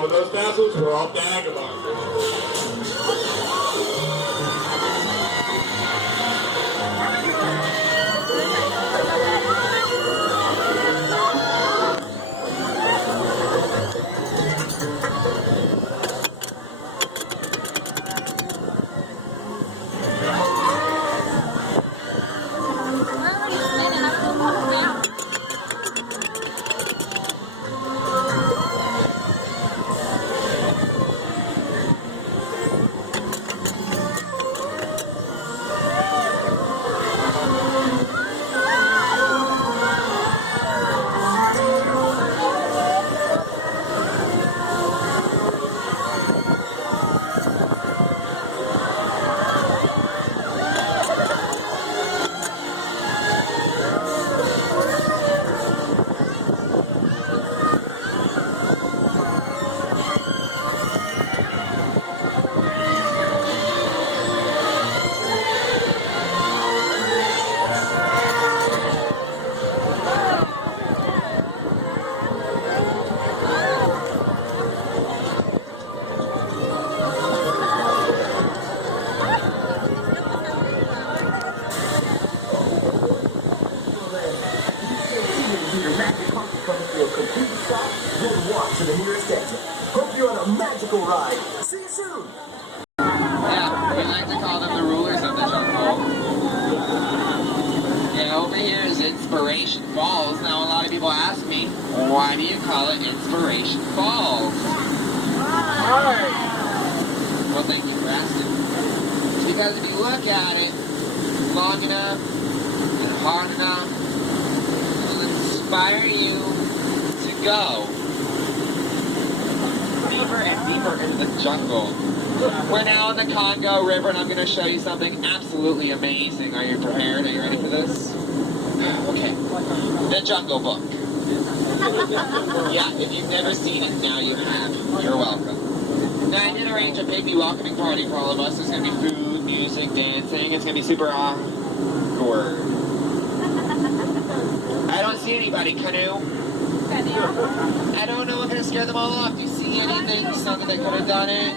one of those tassels, we're off to Agrabah. To the nearest exit. Hope you're on a magical ride. See you soon. Yeah, we like to call them the rulers of the jungle. Yeah, over here is Inspiration Falls. Now, a lot of people ask me, why do you call it Inspiration Falls? Well, thank you for asking. Because if you look at it long enough and hard enough, it'll inspire you to go deeper and deeper into the jungle. We're now in the Congo River, and I'm going to show you something absolutely amazing. Are you prepared? Are you ready for this? Okay. The Jungle Book. Yeah, if you've never seen it, now you have. You're welcome. Now, I did arrange a baby welcoming party for all of us. There's going to be food, music, dancing. It's going to be super awkward. I don't see anybody, Canoe. I don't know what's going to scare them all off. Do you see anything, something that could have done it?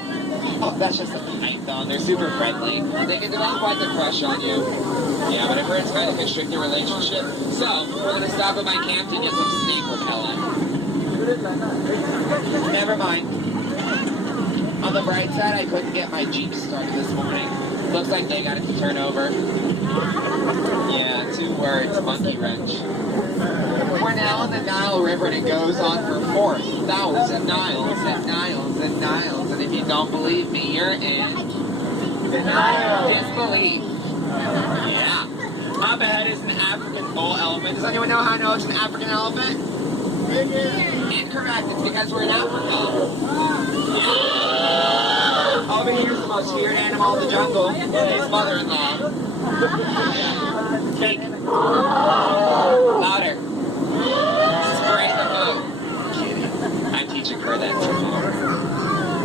Oh, that's just a python. They're super friendly. They can develop quite the crush on you. Yeah, but I've heard it's kind of constrict your relationship. So, we're going to stop at my camp to get some snake repellent. Never mind. On the bright side, I couldn't get my Jeep started this morning. Looks like they got it to turn over. Yeah, 2 words, monkey wrench. We're now in the Nile River, and it goes on for 4,000 miles and miles and miles. And if you don't believe me, you're in disbelief. Yeah. Up ahead is an African bull elephant. Does anyone know how I know it's an African elephant? Incorrect. It's because we're in Africa. Yeah. Over here is the most feared animal in the jungle. His mother-in-law. Fake. Louder. Spray the boat. Kidding. I'm teaching her that tomorrow.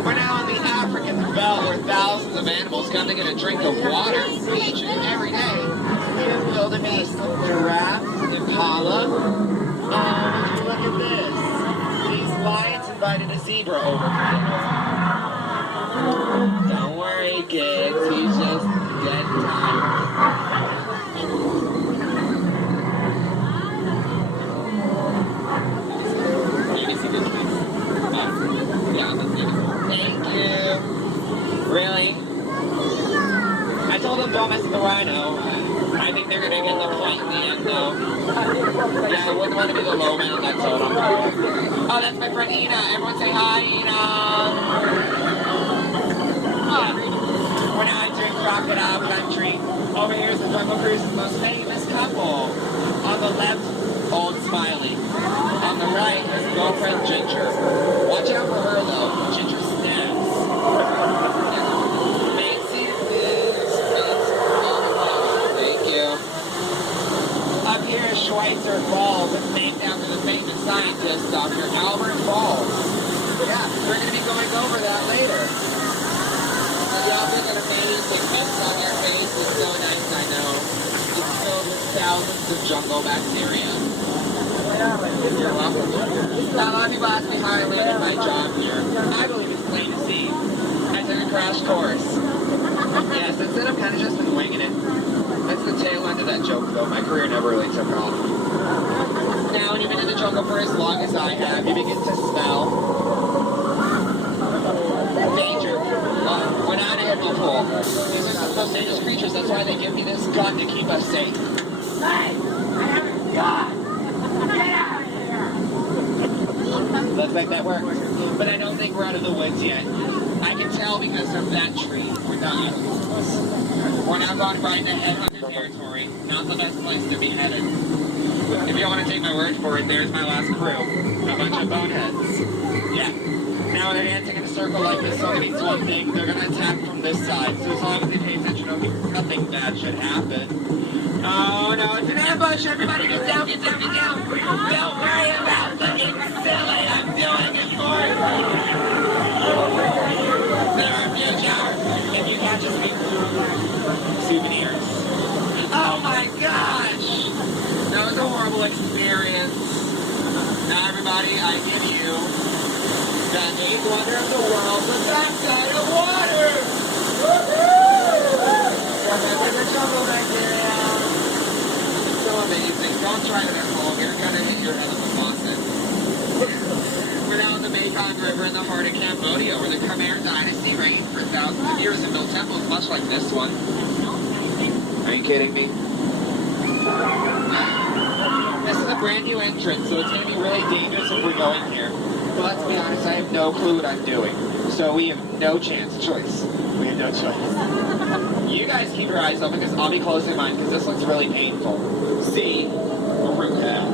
We're now on the African belt where thousands of animals come to get a drink of water each and every day. We have wildebeest, giraffe, impala. Oh, look at this. These lions invited a zebra over for dinner. Don't worry, kids. He's just dead tired. Thank you. Really? I told them don't mess with the rhino. I think they're gonna get the point in the end, though. Yeah, I wouldn't want to be the low man. That's all I'm doing. Oh, that's my friend Ina. Everyone say hi, Ina. Yeah. We're now entering crocodile country. Over here is the Jungle Cruise's most famous couple. On the left, Old Smiley. On the right is girlfriend Ginger. Watch out for her though. Ginger snaps. Main seat is thank you. Up here is Schweitzer Falls. It's named after the famous scientist, Dr. Albert Falls. Yeah, we're going to be going over that later. Y'all think an amazing mist on your face is so nice, I know. It's filled with thousands of jungle bacteria. You're welcome. Now, a lot of people ask me how I landed my job here. joke though. My career never really took off. Now, when you've been in the jungle for as long as I have, you begin to smell danger. We're not in a pool. These are some of the most dangerous creatures. That's why they give me this gun to keep us safe. Hey, I have a gun! Get out of here! Looks like that worked. But I don't think we're out of the woods yet. I can tell because of that tree. We're not. We're now going right into headhunter territory. Not the best place to be headed. If you don't want to take my word for it, there's my last crew. A bunch of boneheads. Yeah. Now they're dancing in a circle like this, so it means one thing. They're going to attack from this side. So as long as they pay attention, nothing bad should happen. Oh no, it's an ambush! Everybody get down, get down, get down! Don't worry about looking silly, I'm doing it for you! Their future! If you catch us, souvenirs. Oh my gosh! That was a horrible experience. Now everybody, I give you the 8th wonder of the world, the backside of water! Woohoo! Remember the jungle bacteria! So amazing. Don't try it at home. You're gonna hit your head on the faucet. We're now in the Mekong River in the heart of Cambodia, where the Khmer dynasty reigned for thousands of years and built temples much like this one. Are you kidding me? This is a brand new entrance, so it's gonna be really dangerous if we're going here. But let's be honest, I have no clue what I'm doing. So we have no choice. We have no choice. You guys keep your eyes open because I'll be closing mine because this looks really painful. See? Okay.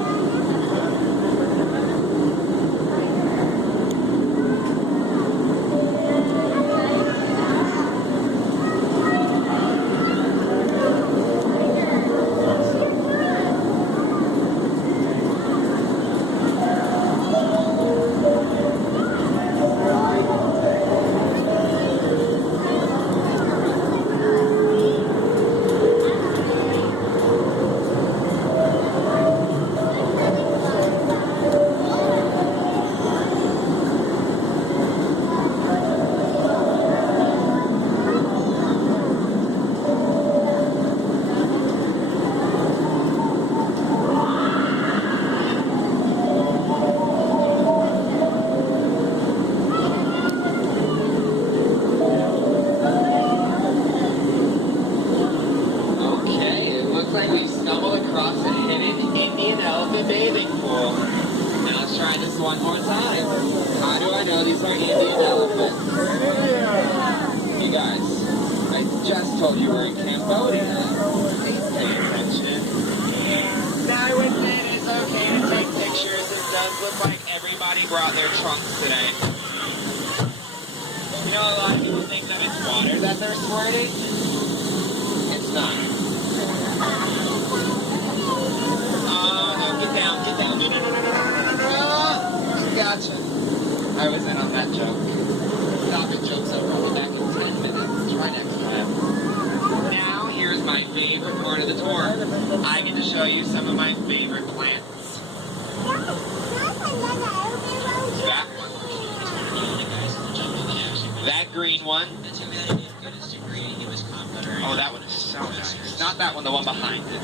Oh, that one is so nice. Not that one, the one behind it.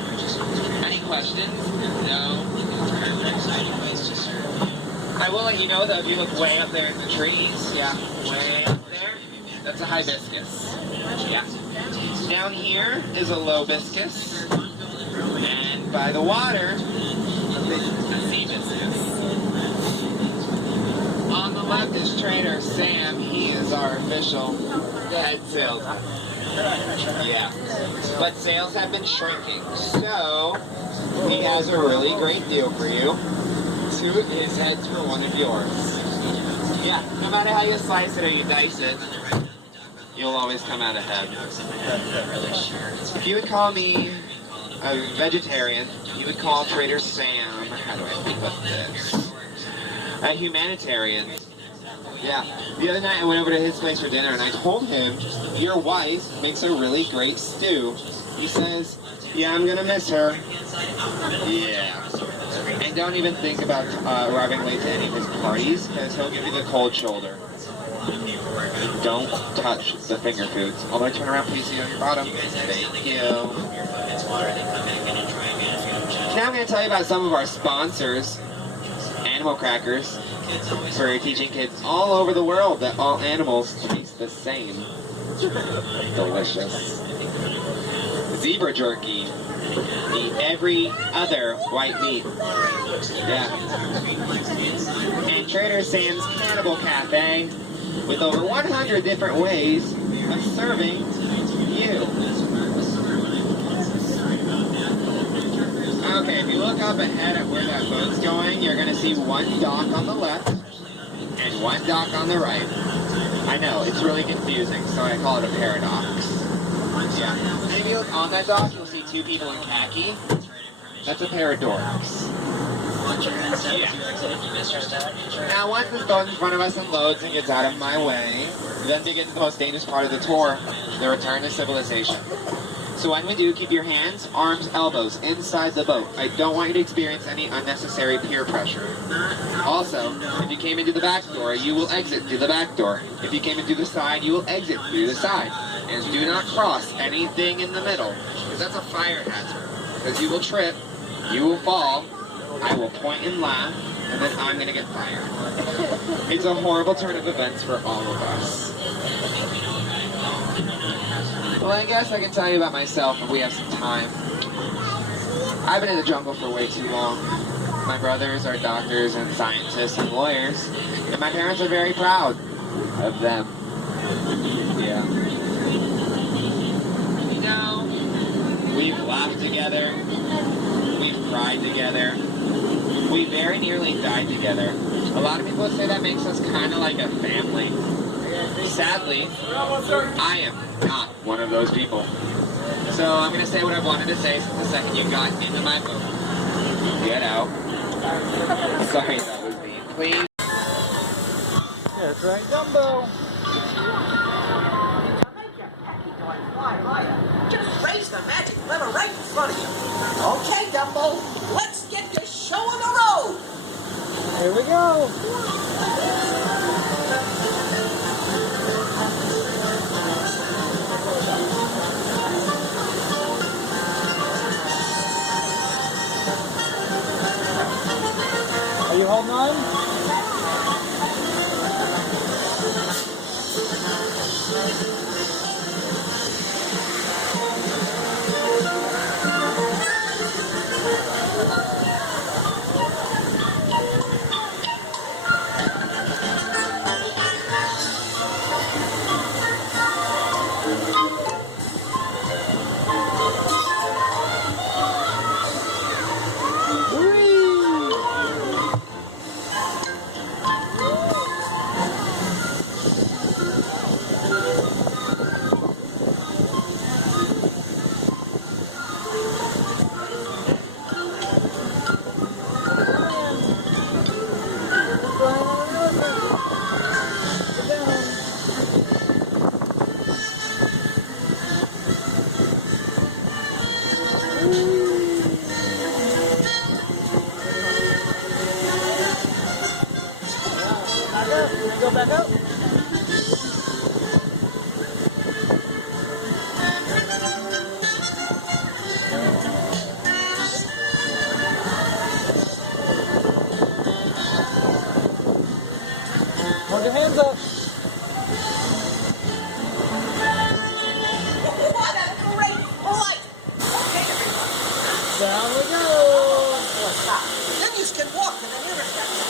Any questions? No. I will let you know though, if you look way up there in the trees, yeah, way up there, that's a hibiscus. Yeah. Down here is a lobiscus. And by the water, a hibiscus. On the left is Trader Sam. He is our official head salesman. Yeah. But sales have been shrinking, so he has a really great deal for you. 2 of his heads for 1 of yours. Yeah, no matter how you slice it or you dice it, you'll always come out ahead. If you would call me a vegetarian, you would call Trader Sam, how do I put this? A humanitarian. Yeah, the other night I went over to his place for dinner and I told him, your wife makes a really great stew. He says, yeah, I'm gonna miss her. Yeah. And don't even think about arriving late to any of his parties, because he'll give you the cold shoulder. Don't touch the finger foods. Although turn around, please see on your bottom. Thank you. Now I'm going to tell you about some of our sponsors. Animal crackers. For teaching kids all over the world that all animals taste the same. Delicious. Zebra jerky. Eat every other white meat. Yeah. And Trader Sam's Cannibal Cafe with over 100 different ways of serving you. Okay, if you look up ahead at where that boat's going, you're going to see one dock on the left and one dock on the right. I know, it's really confusing, so I call it a paradox. Yeah. If you look on that dock, you'll see two people in khaki. That's a paradox. Yeah. Now, once this boat in front of us unloads and gets out of my way, then begins the most dangerous part of the tour, the return to civilization. So when we do, keep your hands, arms, elbows inside the boat. I don't want you to experience any unnecessary peer pressure. Also, if you came in through the back door, you will exit through the back door. If you came in through the side, you will exit through the side. And do not cross anything in the middle, because that's a fire hazard. Because you will trip, you will fall, I will point and laugh, and then I'm going to get fired. It's a horrible turn of events for all of us. Well, I guess I can tell you about myself if we have some time. I've been in the jungle for way too long. My brothers are doctors and scientists and lawyers, and my parents are very proud of them. Yeah. You know, we've laughed together, we've cried together, we very nearly died together. A lot of people say that makes us kind of like a family. Sadly, I am not one of those people. So I'm going to say what I've wanted to say since the second you got into my boat. Get out. Sorry, that was mean. Please. That's right, Dumbo. Just raise the magic lever right in front of you. Okay, Dumbo, let's get this show on the road. Here we go. Are you holding on? Go back up. Hold your hands up. What a great flight! Okay, everyone. Down we go. Stop. Then you can walk to the intersection.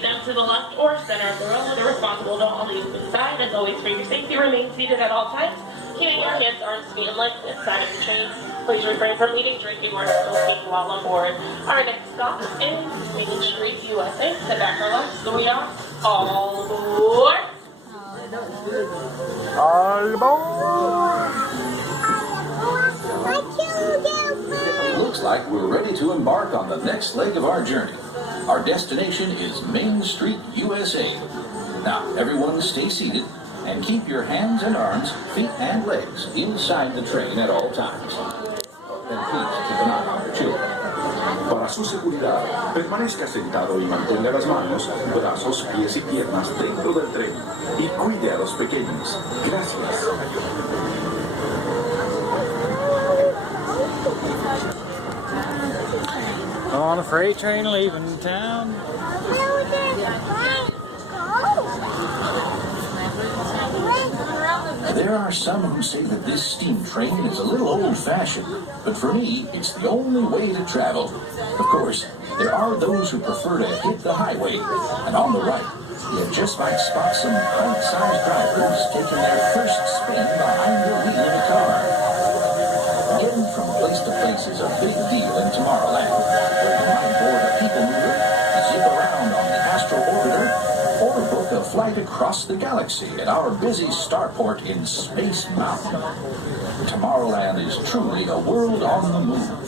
seat down to the left or center of the row with a responsible adult on the open side. As always, for your safety, remain seated at all times, keeping your hands, arms, feet, and legs inside of the train. Please refrain from eating, drinking, or smoking while on board. Our next stop is Main Street, USA. Sit back, relax, we are all aboard. Looks like we're ready to embark on the next leg of our journey. Our destination is Main Street, USA. Now, everyone stay seated and keep your hands and arms, feet and legs inside the train at all times. And please keep an eye on your children. Para su seguridad, permanezca sentado y mantenga las manos, brazos, pies y piernas dentro del tren. Y cuide a los pequeños. Gracias. On a freight train leaving town. There are some who say that this steam train is a little old-fashioned, but for me, it's the only way to travel. Of course, there are those who prefer to hit the highway, and on the right, you just might spot some height-sized drivers taking their first spin behind the wheel of a car. Getting from place to place is a big deal in Tomorrowland. You might board a people mover, zip around on the Astral Orbiter, or book a flight across the galaxy at our busy starport in Space Mountain. Tomorrowland is truly a world on the move.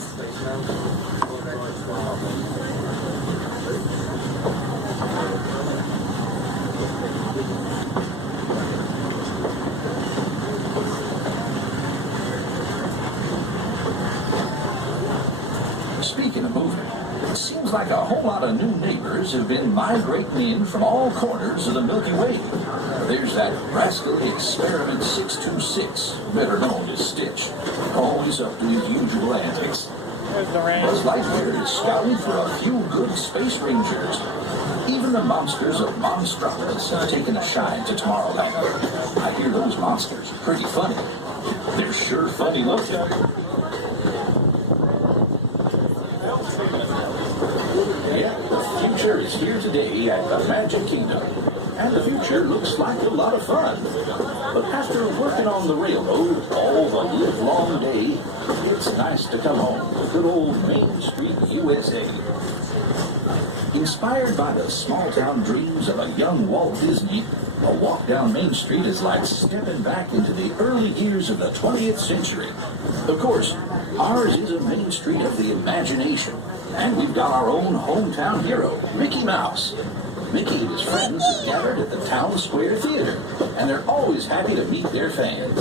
Speaking of moving, it seems like a whole lot of new neighbors have been migrating in from all corners of the Milky Way. There's that rascally Experiment 626, better known as Stitch, always up to his usual antics. Buzz Lightyear is scouting for a few good space rangers. Even the monsters of Monstropolis have taken a shine to Tomorrowland. I hear those monsters are pretty funny. They're sure funny looking. Yeah, the future is here today at the Magic Kingdom. And the future looks like a lot of fun. But after working on the railroad all the livelong day, it's nice to come home to good old Main Street, USA. Inspired by the small-town dreams of a young Walt Disney, a walk down Main Street is like stepping back into the early years of the 20th century. Of course, ours is a Main Street of the imagination. And we've got our own hometown hero, Mickey Mouse. Mickey and his friends have gathered at the Town Square Theater, and they're always happy to meet their fans.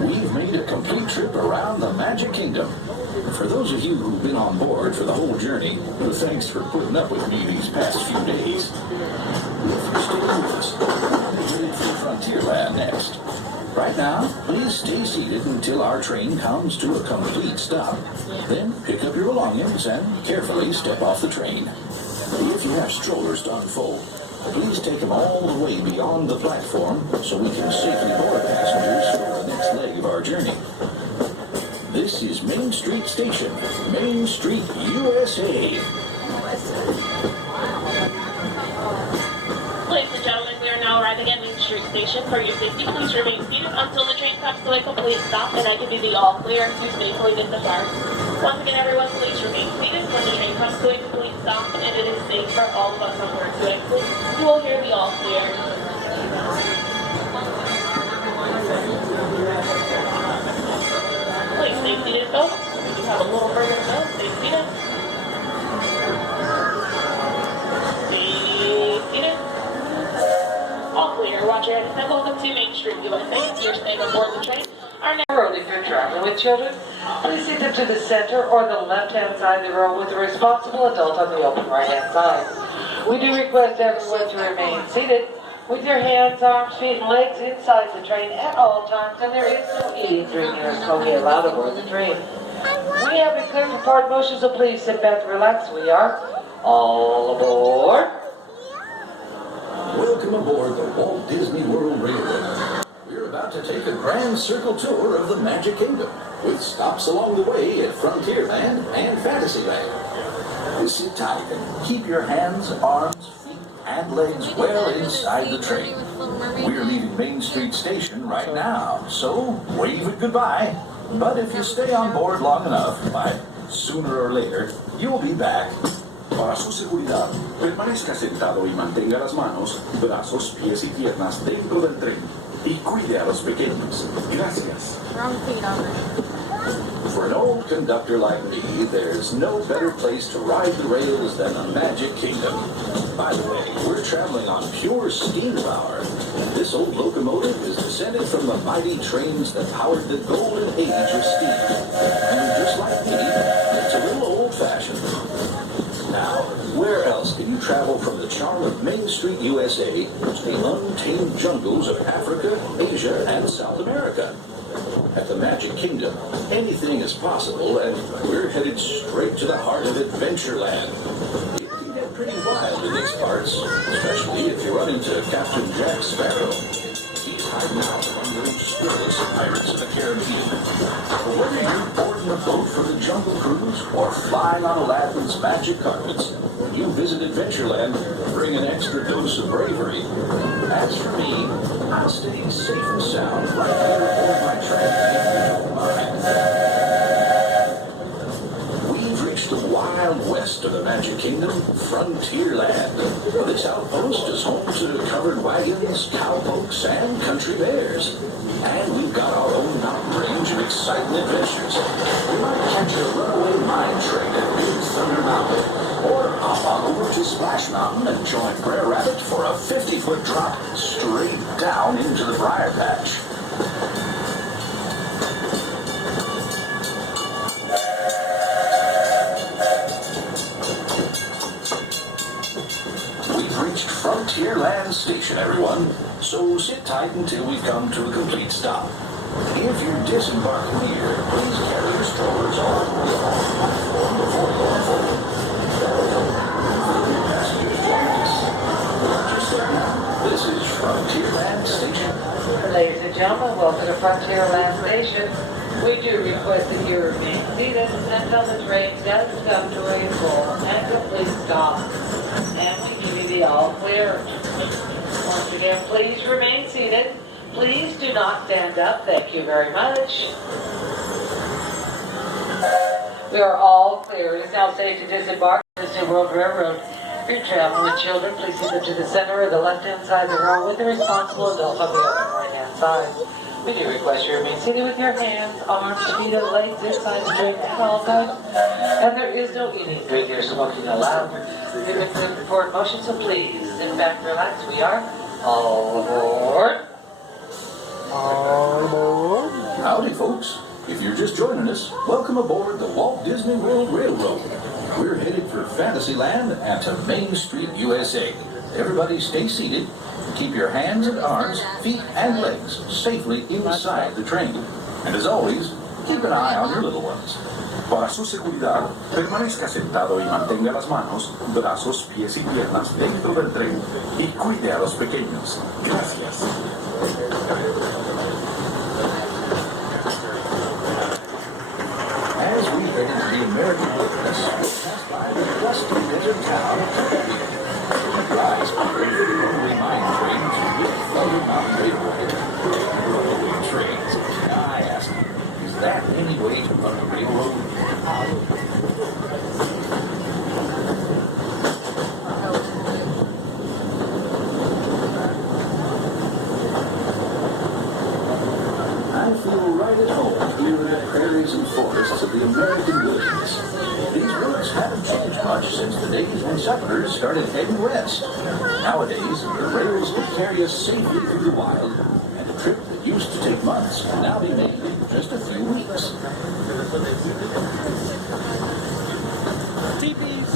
We've made a complete trip around the Magic Kingdom. For those of you who've been on board for the whole journey, thanks for putting up with me these past few days. If you stay with us, we'll be headed for Frontierland next. Right now, please stay seated until our train comes to a complete stop. Then pick up your belongings and carefully step off the train. If you have strollers to unfold, please take them all the way beyond the platform so we can safely board passengers for the next leg of our journey. This is Main Street Station, Main Street, USA. Ladies and gentlemen, we are now arriving at Main Street Station. For your safety, please remain seated until the train comes to a complete stop and I give you the all clear to safely disembark. Once again, everyone, please remain seated when the train comes to a complete stop and it is safe for all of us on board to exit. You will hear the all clear. Please stay seated, folks. We do have a little further to go. Stay seated. Stay seated. All clear. Watch your head and welcome to Main Street, USA. You're staying aboard the train. Our next road, if you're traveling with children, please seat them to the center or the left-hand side of the road with a responsible adult on the open right-hand side. We do request everyone to remain seated with your hands, arms, feet, and legs inside the train at all times, and there is no eating, drinking, or smoking allowed aboard the train. We have been cleared for forward motion, so please sit back and relax. We are all aboard. Welcome aboard the Walt Disney World Railway. We're about to take a grand circle tour of the Magic Kingdom, with stops along the way at Frontierland and Fantasyland. Sit tight and keep your hands, arms, feet, and legs well inside the train. We're leaving Main Street Station right now, so wave it goodbye. But if you stay on board long enough, sooner or later, you'll be back. Para su seguridad, permanezca sentado y mantenga las manos, brazos, pies y piernas dentro del tren. Y cuide a los pequeños. Gracias. Wrong feet already. For an old conductor like me, there's no better place to ride the rails than the Magic Kingdom. By the way, we're traveling on pure steam power. This old locomotive is descended from the mighty trains that powered the golden age of steam. And just like me, it's a little old-fashioned. Now, where else can you travel from the charm of Main Street, USA, to the untamed jungles of Africa, Asia, and South America? At the Magic Kingdom, anything is possible, and we're headed straight to the heart of Adventureland. It can get pretty wild in these parts, especially if you run into Captain Jack Sparrow. He's hiding out among those scurrilous pirates of the Caribbean. But whether you're boarding a boat for the Jungle Cruise or flying on Aladdin's magic carpets, when you visit Adventureland, bring an extra dose of bravery. As for me, I'm staying safe and sound right here aboard my train, if you don't mind. We've reached the wild west of the Magic Kingdom, Frontierland. This outpost is home to covered wagons, cowpokes, and country bears. And we've got our own mountain range of exciting adventures. We might catch a runaway mine train at Big Thunder Mountain, or hop on over to Splash Mountain and join Brer Rabbit for a 50-foot drop straight down into the Briar Patch. We've reached Frontierland Station, everyone, so sit tight until we've come to a complete stop. If you're disembarking here, please carry your strollers on the platform before you go on forward. This is Frontierland Station. Ladies and gentlemen, welcome to Frontierland Station. We do request that you remain seated until the train does come to a full and complete stop. And we give you the all clear. Once again, please remain seated. Please do not stand up. Thank you very much. We are all clear. It is now safe to disembark on Disney World Railroad. If you're traveling with children, please seat them to the center or the left-hand side of the row with the responsible adult on the other right-hand side. We do request you remain seated with your hands, arms, feet, and legs inside the train at all times. And there is no eating, drinking, or smoking allowed. We've been cleared for forward motion, so please sit back and relax. We are all aboard. All aboard. Howdy, folks. If you're just joining us, welcome aboard the Walt Disney World Railroad. We're headed for Fantasyland and to Main Street, USA. Everybody stay seated. Keep your hands and arms, feet, and legs safely inside the train. And as always, keep an eye on your little ones. Para su seguridad, permanezca sentado y mantenga las manos, brazos, pies y piernas dentro del tren. Y cuide a los pequeños. Gracias. As we head into the American wilderness, we'll pass by the dusty desert town of Aladdin. Keep your eyes peeled for the runaway mine train to Big Thunder Mountain Railroad. Runaway trains. Now I ask you, is that any way to run a railroad? I feel right at home here in the prairies and forests of the American wilderness. These woods haven't changed much since the days when settlers started heading west. Nowadays, the rails can carry us safely through the wild, and a trip that used to take months can now be made in just a few weeks. Teepees.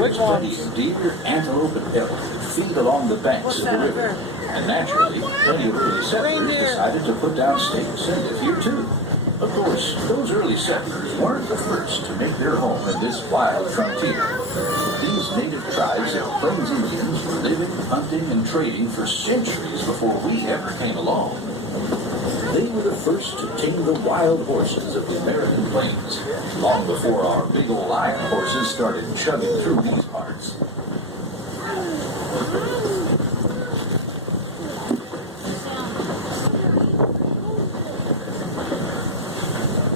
There's plenty of deer, antelope, and elk that feed along the banks of the river. And naturally, plenty of early settlers decided to put down stakes and live here too. Of course, those early settlers weren't the first to make their home in this wild frontier. These native tribes of Plains Indians were living, hunting, and trading for centuries before we ever came along. They were the first to tame the wild horses of the American plains, long before our big old iron horses started chugging through these parts.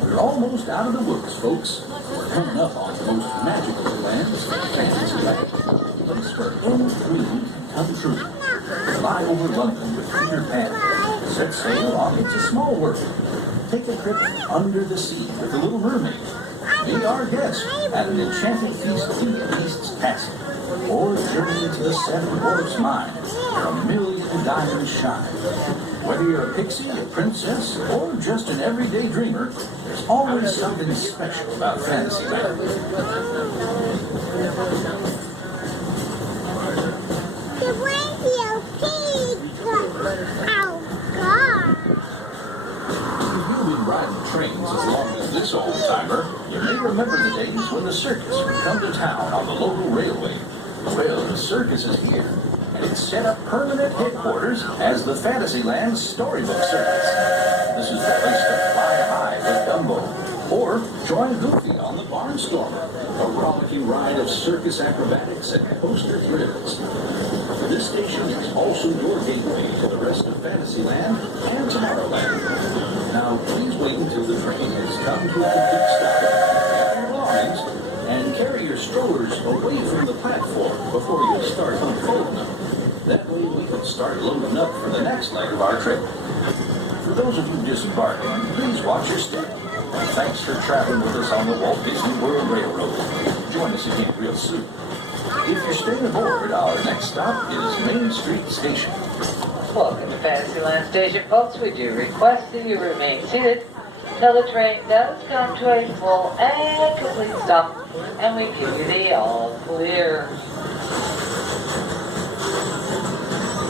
We're almost out of the woods, folks. We're coming up on the most magical lands, Fantasyland, a place where any dream can come true. Fly over London with Peter Pan. Set sail on It's a Small World. Take a trip under the sea with the Little Mermaid. Be our guest at an enchanted feast in the Beast's castle. Or journey into the Seven Dwarfs' mine, where a million diamonds shine. Whether you're a pixie, a princess, or just an everyday dreamer, there's always something special about Fantasyland. The radio pig! Oh, God! If you've been riding trains as long as this old-timer, you may remember the days when the circus would come to town on the local railway. Well, the circus is here, and it's set up permanent headquarters as the Fantasyland Storybook Circus. This is the place to fly high with Dumbo, or join Goofy on the Barnstormer, a rollicking ride of circus acrobatics and coaster thrills. This station is also your gateway to the rest of Fantasyland and Tomorrowland. Now, please wait until the train has come to a complete stop. Gather your belongings and carry your strollers away from the platform before you start unfolding them. That way we can start loading up for the next leg of our trip. For those of you disembarking, please watch your step. And thanks for traveling with us on the Walt Disney World Railroad. Join us again real soon. If you're staying aboard, our next stop is Main Street Station. Welcome to Fantasyland Station, folks. We do request that you remain seated till the train does come to a full and complete stop, and we give you the all clear.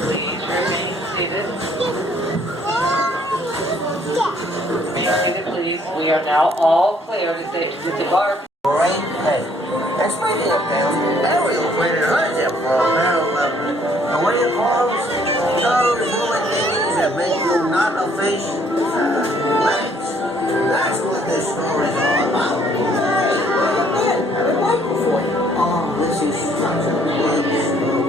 Please remain seated. Remain seated, please. We are now all clear to safety disembark. Great day. And speaking of things, Ariel printed hers up for a parallel. And what do you call them? Those human beings that make you not a fish. Legs. That's what this story's all about. Hey, wait a minute. I've been waiting for you. Oh, this is such a great story.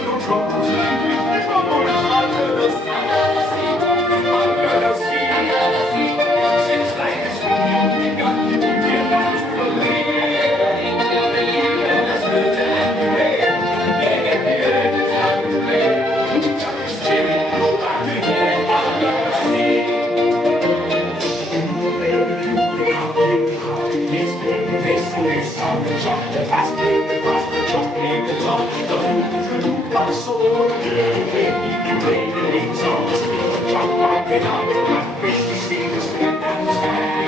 no troubles leaving. Oh, it's under the sea, under the sea. Since life is with you, got you cannot believe. That's good and great. Yeah, it's time to play. Jimmy, go back to here under the sea. This on the chocolate basket, across the chocolate, the top, the hoop, the soul. You play the leaves on the street, jump up and up, and fish the sea, the street, and the sky.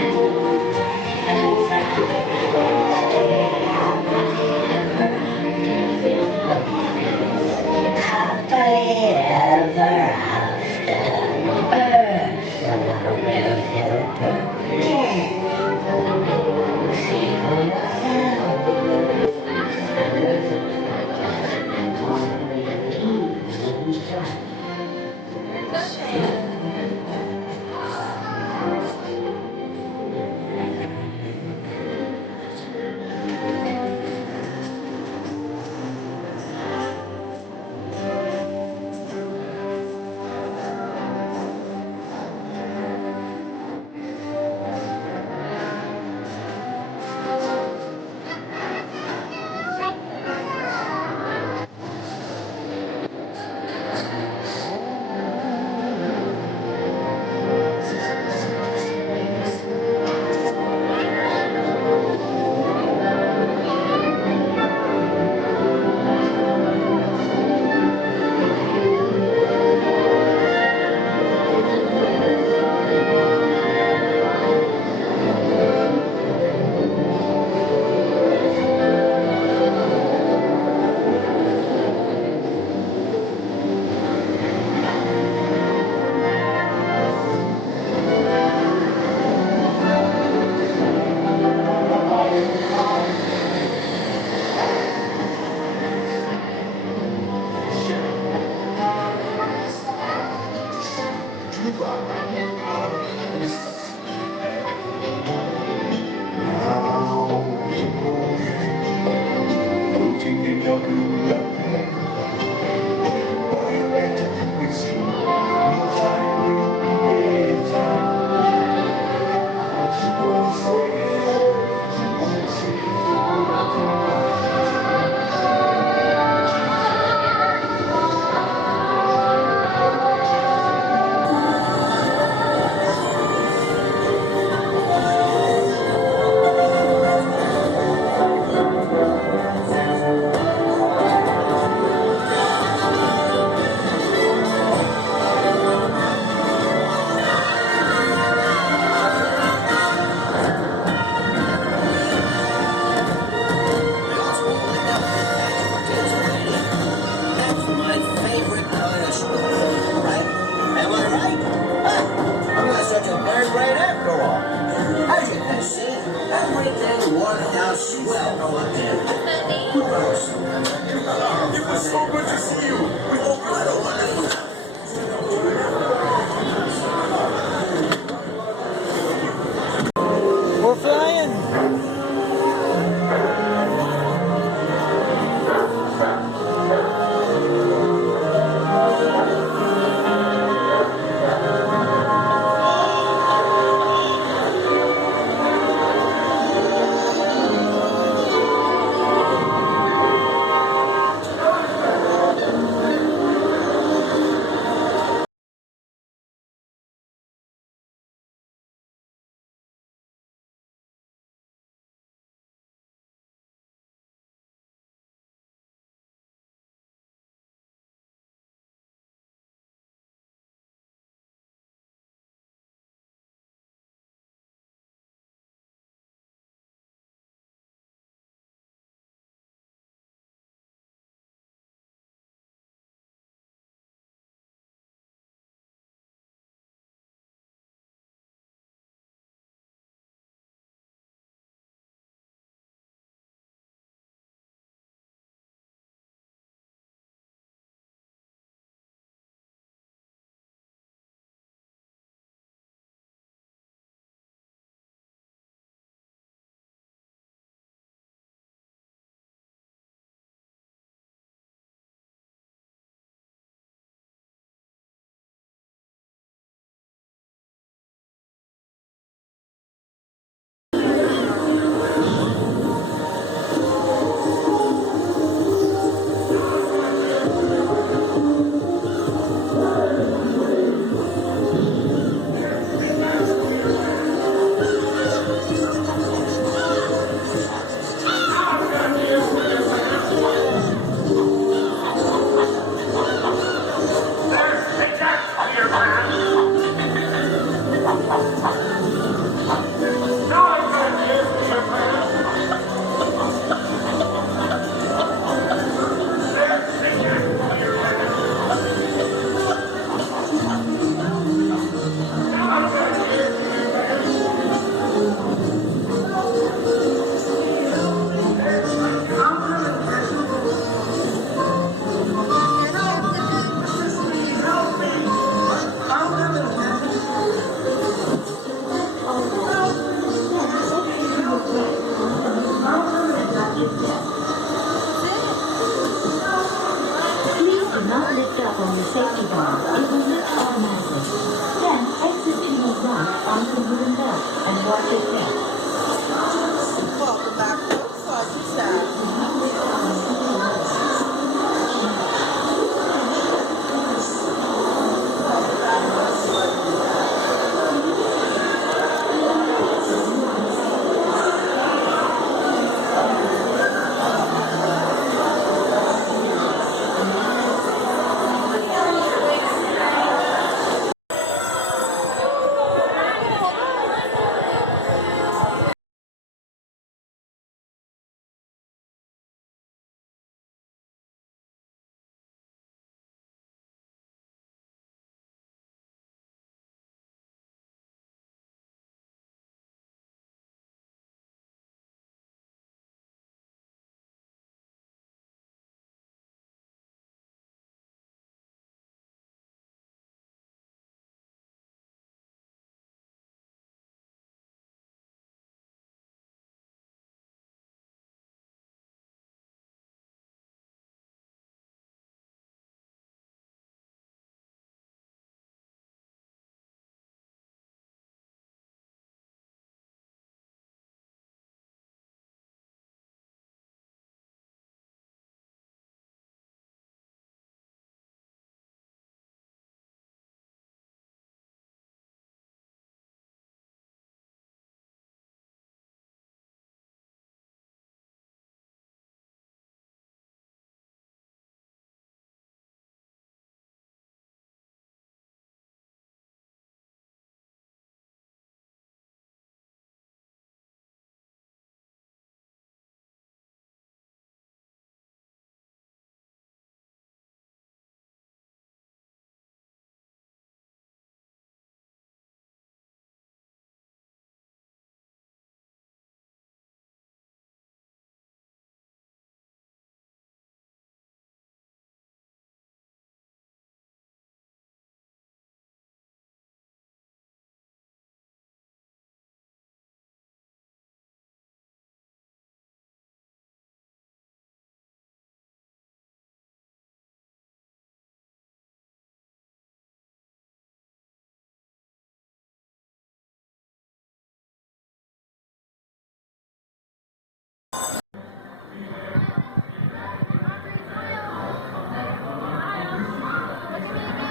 not lift up on your safety bar, it will lift automatically. Then exit to your right onto the wooden belt and watch it lift. Welcome back to the Sergeant Sam.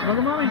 Look at mommy.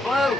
go, Blue.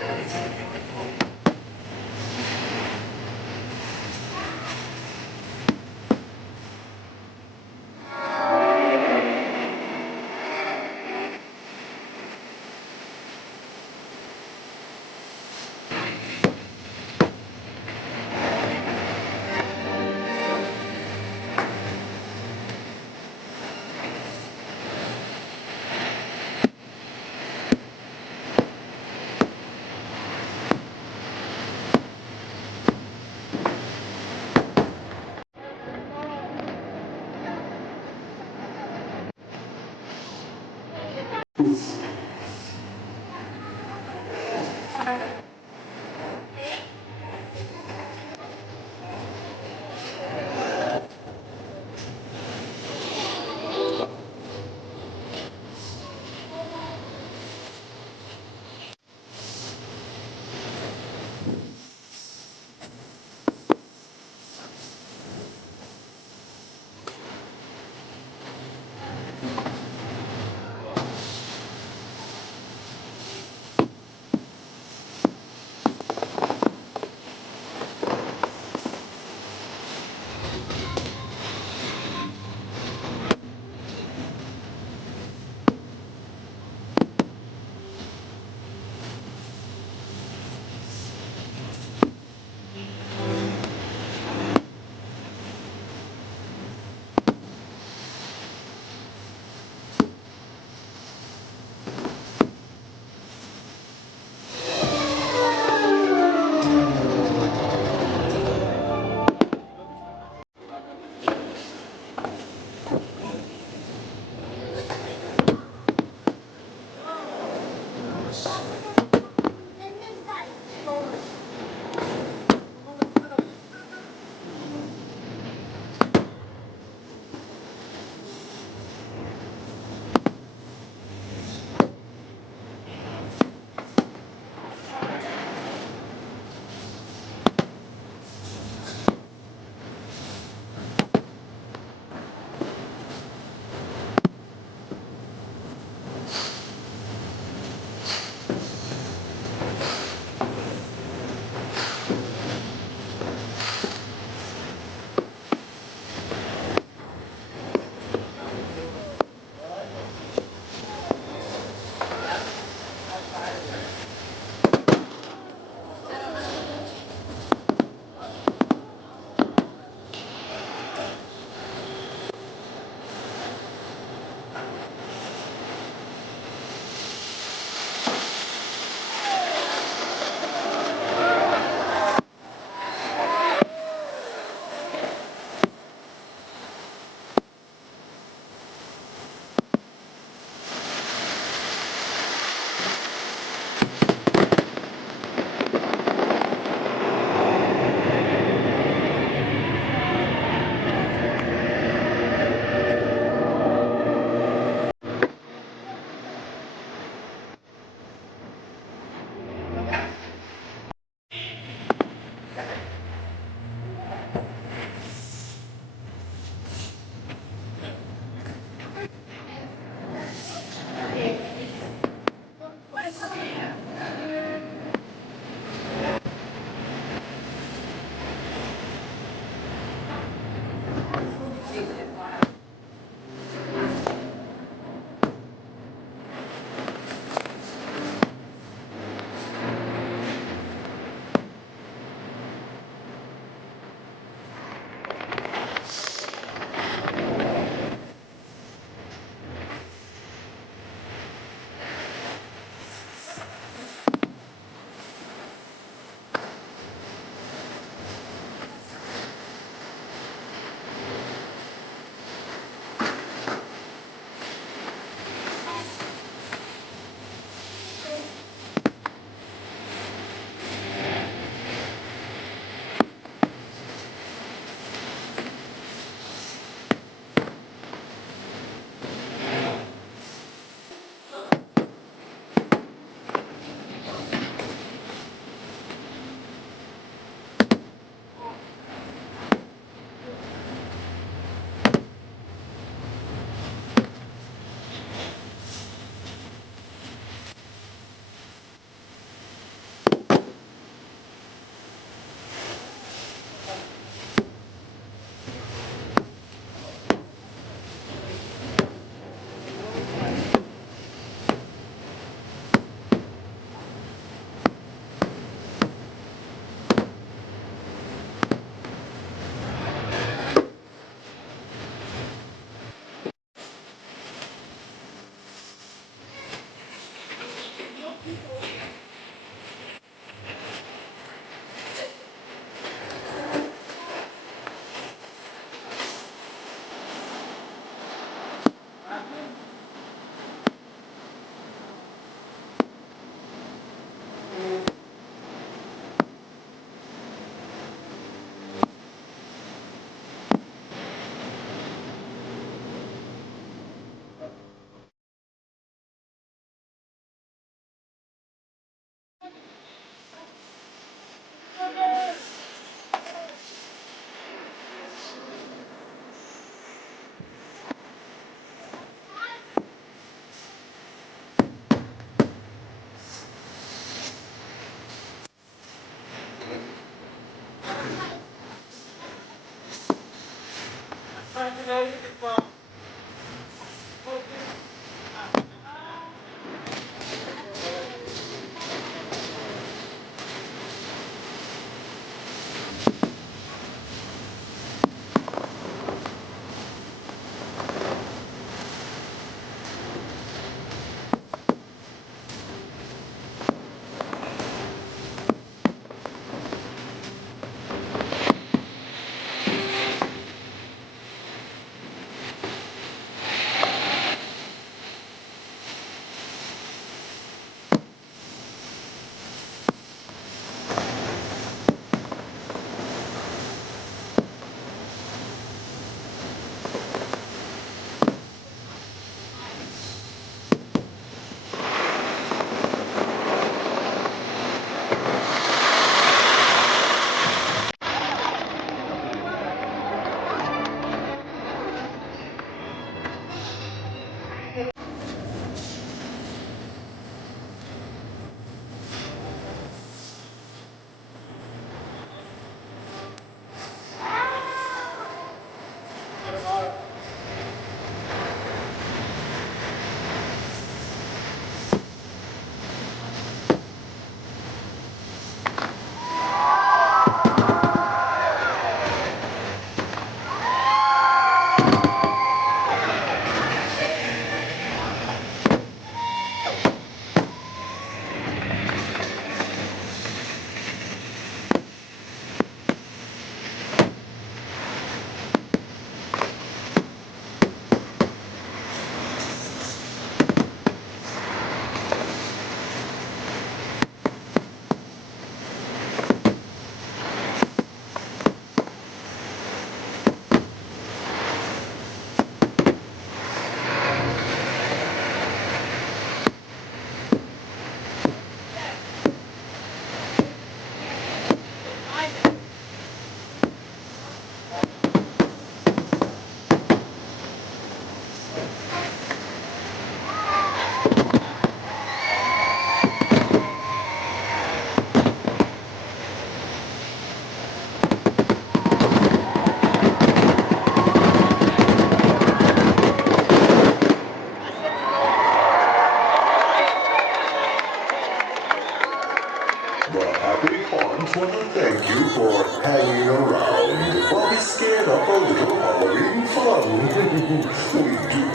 The Happy Farms want to thank you for hanging around while we scared up a little Halloween fun. We do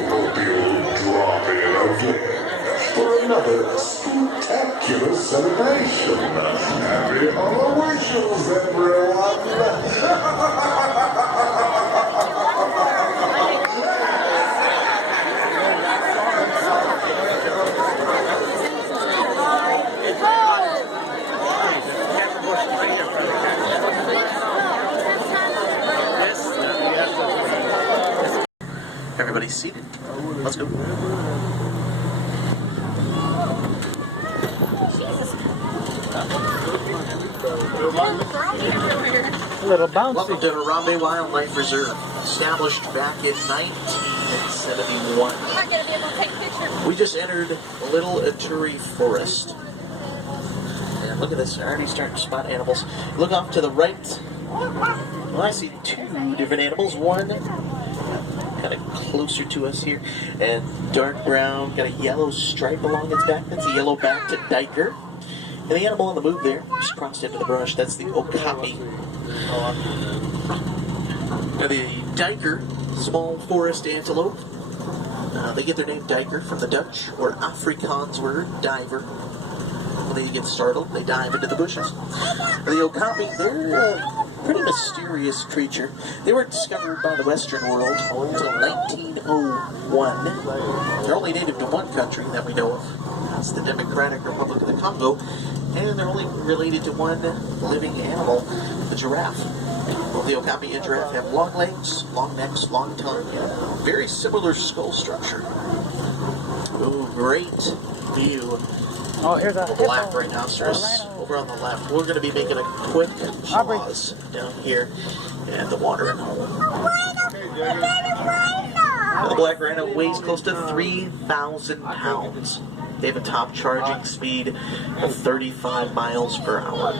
hope you'll drop in again for another spectacular celebration. Happy Halloweenians, everyone! Everybody's seated. Let's go. A little bouncy. Welcome to Harambe Wildlife Reserve, established back in 1971. I'm not going to be able to take pictures. We just entered Little Aturi Forest. And look at this, I'm already starting to spot animals. Look off to the right. Well, I see two different animals. One kind of closer to us here, and dark brown, got a yellow stripe along its back. That's a yellow-backed diker. And the animal on the move there, just crossed into the brush, that's the okapi. Now the diker, small forest antelope, they get their name diker from the Dutch or Afrikaans word diver. When they get startled, they dive into the bushes. The okapi, they're a pretty mysterious creature. They were discovered by the Western world until 1901. They're only native to one country that we know of. That's the Democratic Republic of the Congo. And they're only related to one living animal, the giraffe. Well, the okapi and giraffe have long legs, long necks, long tongue, and very similar skull structure. Ooh, great view. Oh, here's a black rhinoceros over on the left. We're going to be making a quick pause down here at the watering hole. The black rhino weighs close to 3,000 pounds. They have a top charging speed of 35 miles per hour.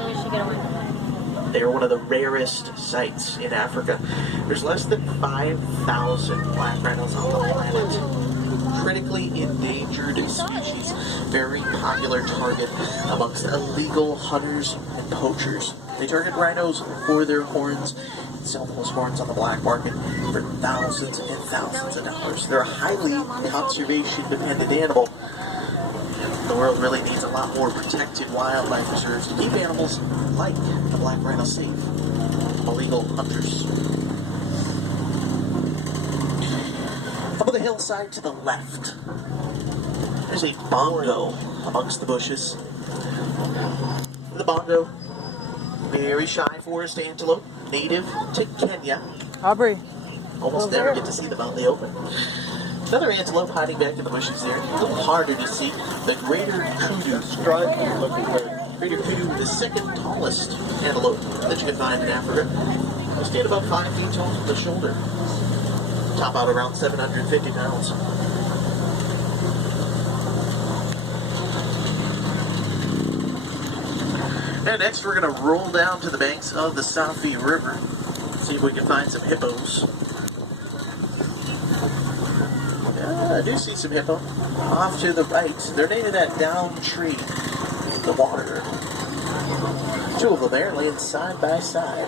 They are one of the rarest sights in Africa. There's less than 5,000 black rhinos on the planet. Critically endangered species, very popular target amongst illegal hunters and poachers. They target rhinos for their horns and sell those horns on the black market for thousands and thousands of dollars. They're a highly conservation-dependent animal. The world really needs a lot more protected wildlife reserves to keep animals like the black rhino safe from illegal hunters. Up on the hillside to the left, there's a bongo amongst the bushes. The bongo, very shy forest antelope, native to Kenya. Aubrey. Almost never get to see them out in the open. Another antelope hiding back in the bushes there, a little harder to see, the greater kudu. Greater kudu, the second tallest antelope that you can find in Africa. They stand about 5 feet tall from the shoulder. Top out around 750 pounds. And next we're going to roll down to the banks of the Safi River. See if we can find some hippos. I do see some hippo. Off to the right. They're near that down tree in the water. Two of them there laying side by side.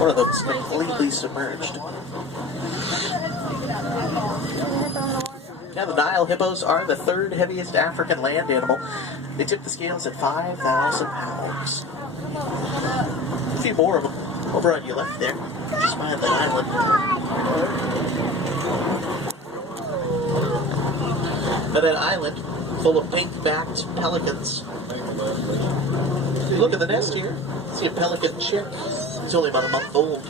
One of them's completely submerged. Now the Nile hippos are the third heaviest African land animal. They tip the scales at 5,000 pounds. A few more of them over on your left there, just behind the island. Now that island, full of pink-backed pelicans. Look at the nest here. See a pelican chick. It's only about a month old.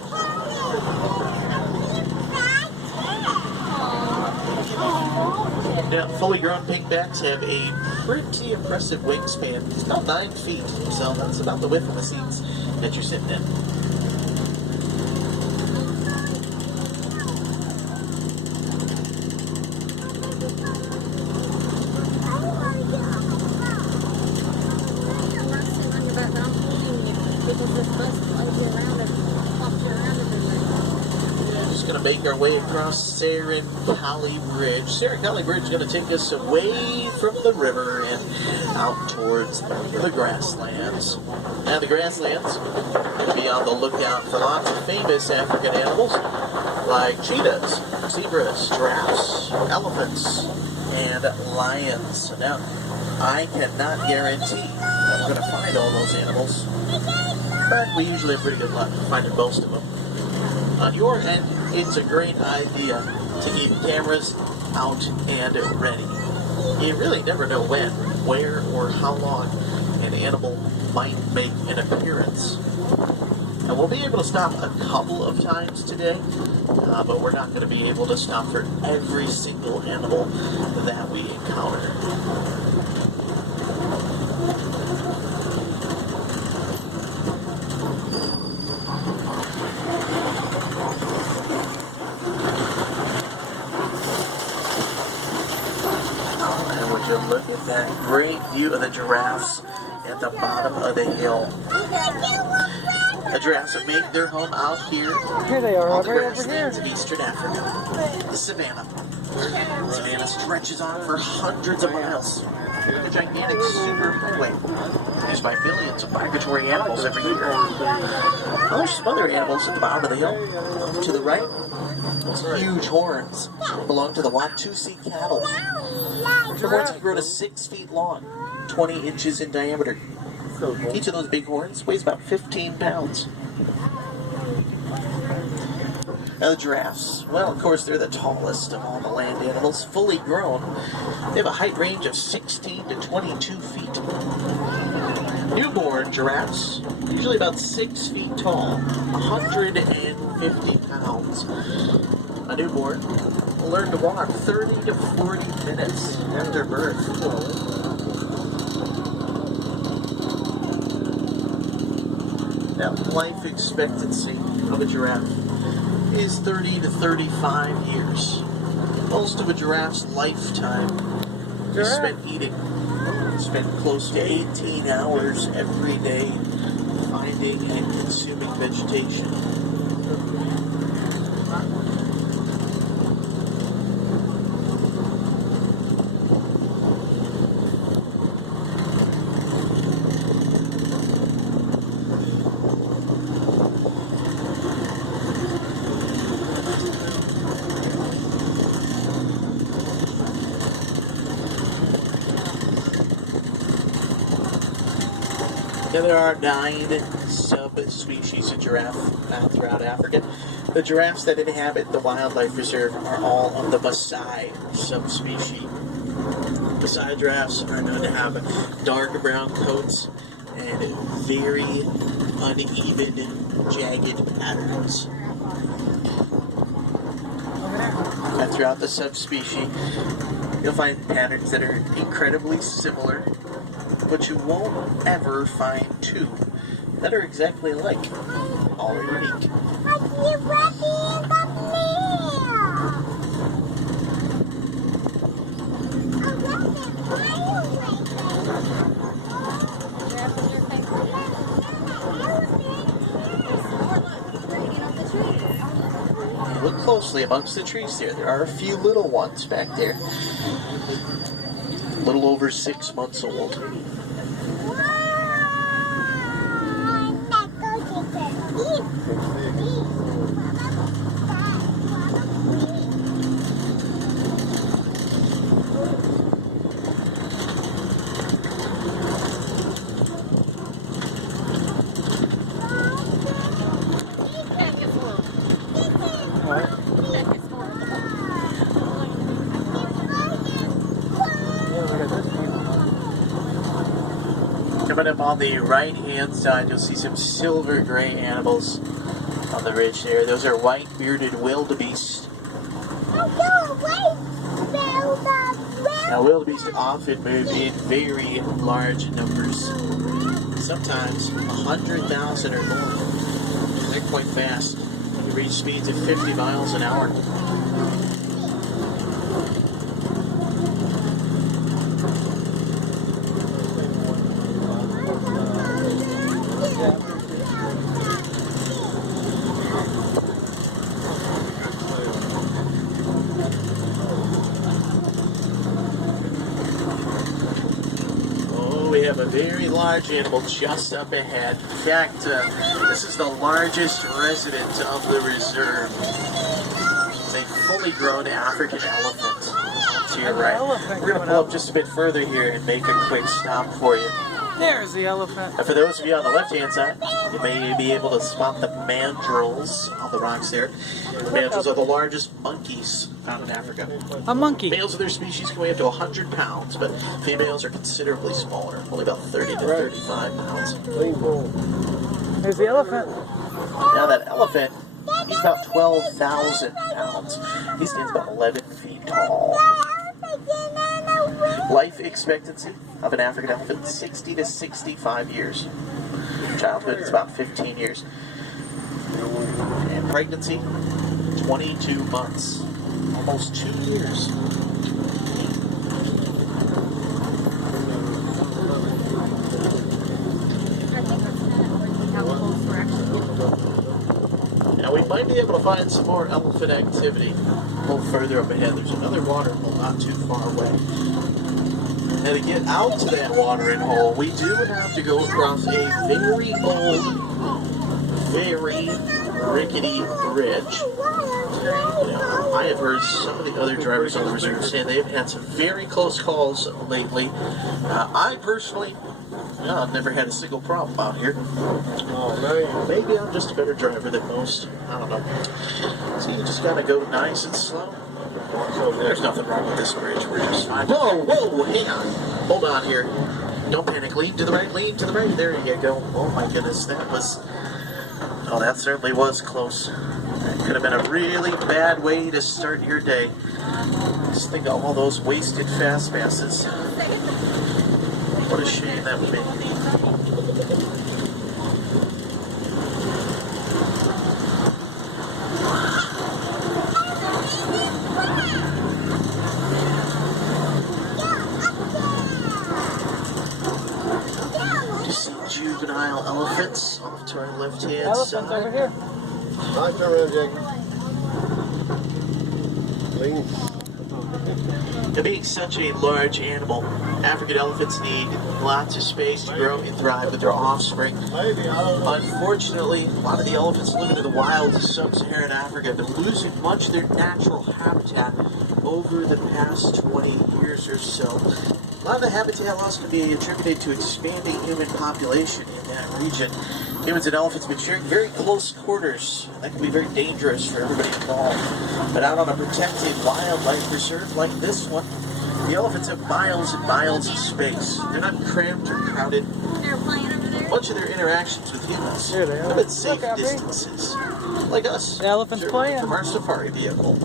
Now, fully grown pinkbacks have a pretty impressive wingspan. It's about 9 feet, so that's about the width of the seats that you're sitting in. Just going to make our way across Serengali Bridge. Serengali Bridge is going to take us away from the river and out towards the grasslands. Now the grasslands are going to be on the lookout for lots of famous African animals like cheetahs, zebras, giraffes, elephants, and lions. Now, I cannot guarantee that we're going to find all those animals, but we usually have pretty good luck finding most of them. On your end, it's a great idea to keep cameras out and ready. You really never know when, where, or how long an animal might make an appearance. And we'll be able to stop a couple of times today, but we're not going to be able to stop for every single animal that we encounter. Look at that great view of the giraffes at the bottom of the hill. The giraffes have made their home out here. Here they are, on the right over here. grasslands of eastern Africa. The savannah. The savannah stretches on for hundreds of miles. A gigantic superhighway used by millions of migratory animals every year. Well, there's some other animals at the bottom of the hill. To the right, those huge horns belong to the Watusi cattle. The horns can grow to 6 feet long, 20 inches in diameter. Each of those big horns weighs about 15 pounds. Now the giraffes, well, of course, they're the tallest of all the land animals, fully grown. They have a height range of 16 to 22 feet. Newborn giraffes, usually about 6 feet tall, 150 pounds. A newborn will learn to walk 30 to 40 minutes after birth. Now, life expectancy of a giraffe is 30 to 35 years. Most of a giraffe's lifetime is spent eating. Spend close to 18 hours every day finding and consuming vegetation. Yeah, there are 9 subspecies of giraffe throughout Africa. The giraffes that inhabit the wildlife reserve are all of the Maasai subspecies. Maasai giraffes are known to have dark brown coats and very uneven, jagged patterns. And throughout the subspecies, you'll find patterns that are incredibly similar, but you won't ever find 2 that are exactly alike, all unique. Look closely amongst the trees there. There are a few little ones back there. A little over 6 months old. Coming up on the right-hand side, you'll see some silver gray animals on the ridge there. Those are white-bearded wildebeest. Now, wildebeest often move in very large numbers, sometimes 100,000 or more. They're quite fast. They reach speeds of 50 miles an hour. large animal just up ahead. In fact, this is the largest resident of the reserve. It's a fully grown African elephant. To your right. We're going to pull up just a bit further here and make a quick stop for you. There's the elephant. And for those of you on the left-hand side, you may be able to spot the mandrills on the rocks there. Mandrills are the largest monkeys found in Africa. A monkey. Males of their species can weigh up to 100 pounds, but females are considerably smaller, only about 30 to 35 pounds. There's the elephant. Now that elephant, he's about 12,000 pounds. He stands about 11 feet tall. Life expectancy of an African elephant, 60 to 65 years. Childhood is about 15 years. And pregnancy, 22 months. Almost 2 years. Now we might be able to find some more elephant activity a little further up ahead. There's another watering hole not too far away. Now to get out to that watering hole, we do have to go across a very old, very rickety bridge. Now, I have heard some of the other drivers on the reserve say they've had some very close calls lately. I personally, I've never had a single problem out here. Maybe I'm just a better driver than most. I don't know. So you just gotta go nice and slow. There's nothing wrong with this bridge. We're just fine. Whoa, whoa, hang on. Hold on here. Don't panic. Lean to the right, lean to the right. There you go. Oh my goodness, that was... Oh, that certainly was close. That could have been a really bad way to start your day. Just think of all those wasted fast passes. What a shame that would be. You see juvenile elephants off to our left-hand Elephant's side. over here. Hi, Carrousel. Lean. Now, being such a large animal, African elephants need lots of space to grow and thrive with their offspring. Unfortunately, a lot of the elephants living in the wilds of sub-Saharan Africa have been losing much of their natural habitat over the past 20 years or so. A lot of the habitat loss can be attributed to expanding human population in that region. Humans and elephants have been sharing very close quarters. That can be very dangerous for everybody involved. But out on a protected wildlife reserve like this one, the elephants have miles and miles of space. They're not cramped or crowded. Much of their interactions with humans Here they are. have at safe Look, Aubrey. distances. Like us. The elephant's observing playing. from our safari vehicle.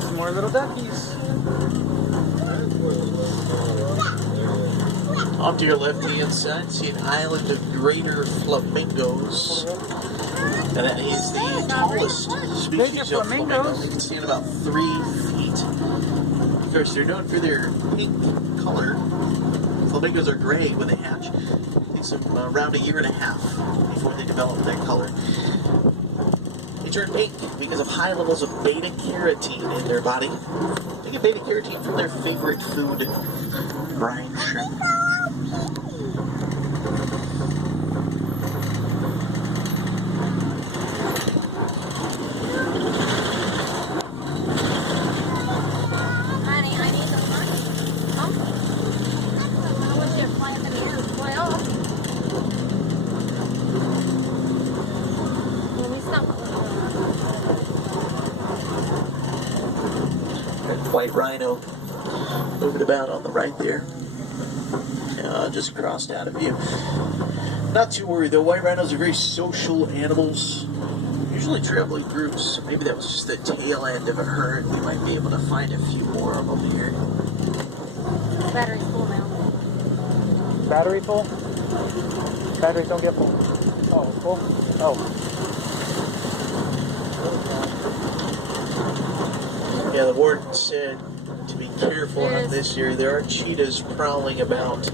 Some more little duckies. Off to your left-hand side, see an island of greater flamingos. And that is the tallest species of flamingo. They can stand about 3 feet. Of course, they're known for their pink color. Flamingos are gray when they hatch. It takes them around a year and a half before they develop that color. They turn pink because of high levels of beta-carotene in their body. They get beta-carotene from their favorite food, brine shrimp. Honey, I need the pump. I want you to fly up in the air and fly off. Let me stop. That white rhino moving about on the right there. Just crossed out of view. Not too worried though. White rhinos are very social animals. Usually travel in groups, so maybe that was just the tail end of a herd. We might be able to find a few more of them here. Battery's full now. Battery full? Batteries don't get full. Oh, full? Oh. Yeah, the warden said to be careful on this year. There are cheetahs prowling about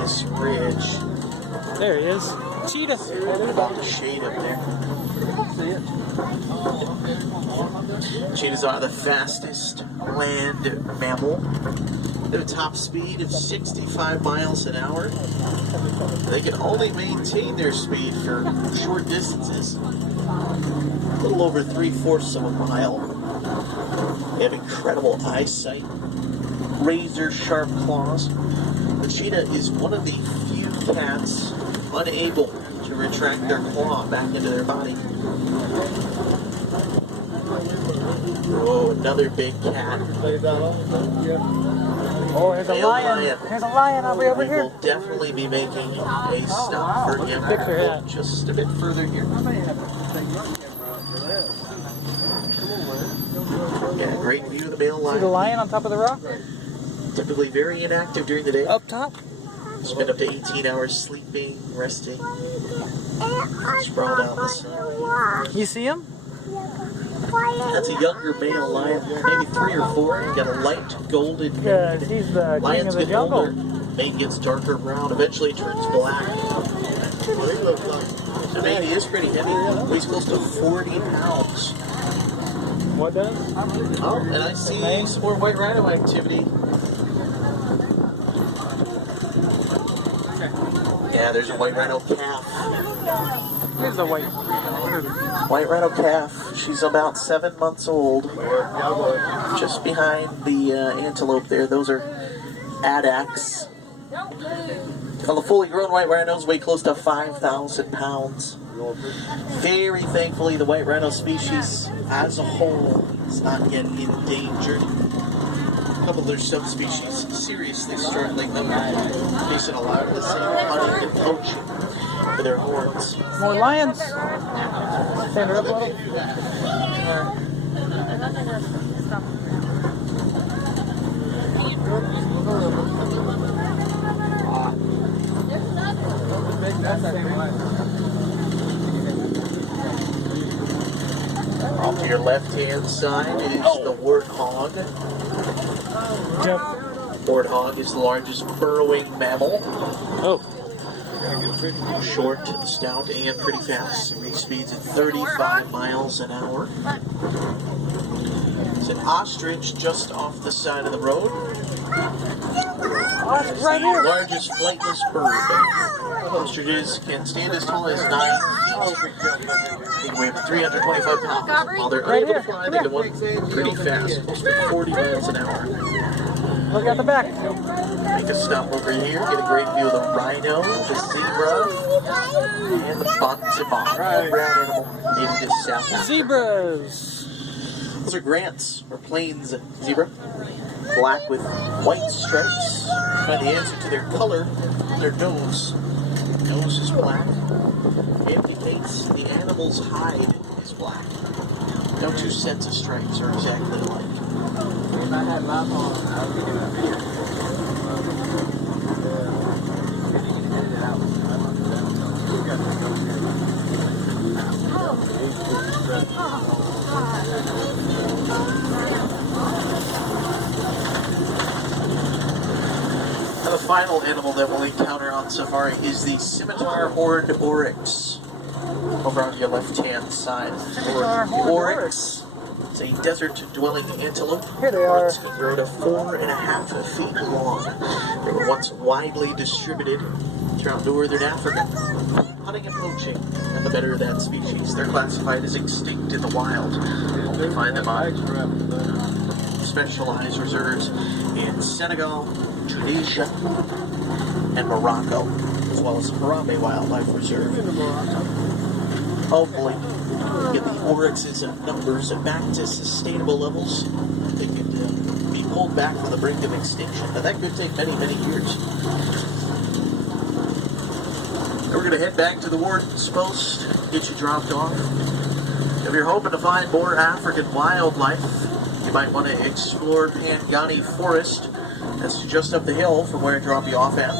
this bridge. There he is. Cheetah. What about the shade up there? See it? Cheetahs are the fastest land mammal. They have a top speed of 65 miles an hour. They can only maintain their speed for short distances, a little over 3/4 of a mile. They have incredible eyesight, razor sharp claws. The cheetah is one of the few cats unable to retract their claw back into their body. Oh, another big cat. Oh, there's a lion. There's a lion over here. We'll definitely be making a stop for him just a bit further here. Yeah, great view of the male lion. See the lion on top of the rock? Typically very inactive during the day. Up top? Spend up to 18 hours sleeping, resting, sprawled out in the sun. You see him? That's a younger male lion, maybe 3 or 4. He's got a light golden mane. He's the king of the jungle. Older, mane gets darker brown, eventually turns black. The mane is pretty heavy, weighs close to 40 pounds. What does? Oh, and I see some more white rhino activity. Yeah, there's a white rhino calf. Here's the white rhino calf. She's about 7 months old. Just behind the antelope there. Those are addax. Well, the fully grown white rhinos weigh close to 5,000 pounds. Very thankfully, the white rhino species as a whole is not yet endangered. A couple of their subspecies seriously struggling them. Facing a lot of the same hunting and poaching for their horns. More lions. Stand her up a little. Off to your left-hand side is the warthog. Yep. Warthog is the largest burrowing mammal. Oh. Short, stout, and pretty fast. Reach speeds at 35 miles an hour. It's an ostrich just off the side of the road. It's right the here. largest flightless bird. Ostriches can stand as tall as 9 feet. They weigh up to 325 pounds. While they're unable to fly, they can run pretty fast, close to 40 miles an hour. Look at the back. Make a stop over here, get a great view of the rhino, the zebra, and the bonzibon, a brown animal native to South Africa. Zebras. Those are Grant's, or Plains zebra. Black with white stripes. Find the answer to their color, their nose. Nose is black. Indicates the animal's hide is black. No two sets of stripes are exactly alike. If I had my phone, I would be doing a video. Now the final animal that we'll encounter on safari is the scimitar-horned oryx. Over on your left-hand side. The oryx. It's a desert-dwelling antelope. Here they are. Horns can grow to 4.5 feet long. They were once widely distributed throughout northern Africa. Hunting and poaching are the better of that species. They're classified as extinct in the wild. You only find them on specialized reserves in Senegal, Tunisia, and Morocco, as well as Harambe Wildlife Reserve. Hopefully, get the oryxes and numbers back to sustainable levels. They could be pulled back from the brink of extinction, but that could take many, many years. We're going to head back to the warden's post, get you dropped off. If you're hoping to find more African wildlife, you might want to explore Pangani Forest. That's just up the hill from where I drop you off at.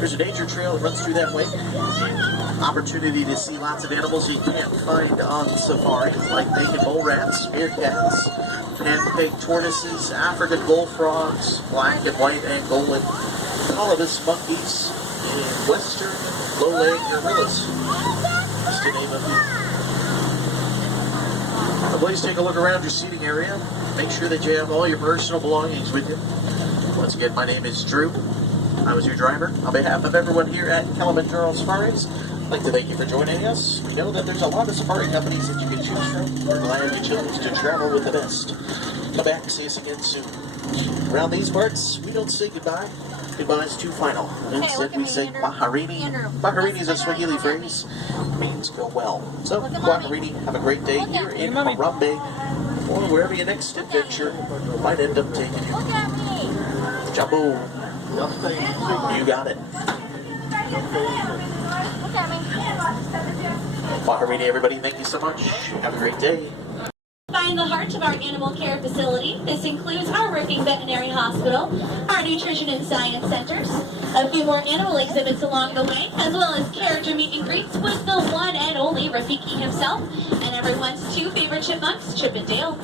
There's a nature trail that runs through that way. Opportunity to see lots of animals you can't find on safari, like naked mole rats, meerkats, pancake tortoises, African bullfrogs, black and white Angolan, colobus monkeys, and western low-leg gorillas, just to name a few. Now, please take a look around your seating area. Make sure that you have all your personal belongings with you. Once again, my name is Drew. I was your driver. On behalf of everyone here at Kilimanjaro Safaris, I'd like to thank you for joining us. We know that there's a lot of safari companies that you can choose from. We're glad you chose to travel with the best. Come back and see us again soon. Around these parts, we don't say goodbye. Goodbye is too final. Instead, we say Baharini. Baharini is a Swahili phrase. It means go well. So, Baharini, have a great day here in Harambe, or wherever your next adventure might end up taking you. Jumbo. You got it. Baharini, everybody, thank you so much. Have a great day. Find the heart of our animal care facility. This includes our working veterinary hospital, our nutrition and science centers, a few more animal exhibits along the way, as well as character meet and greets with the one and only Rafiki himself, and everyone's two favorite chipmunks, Chip and Dale.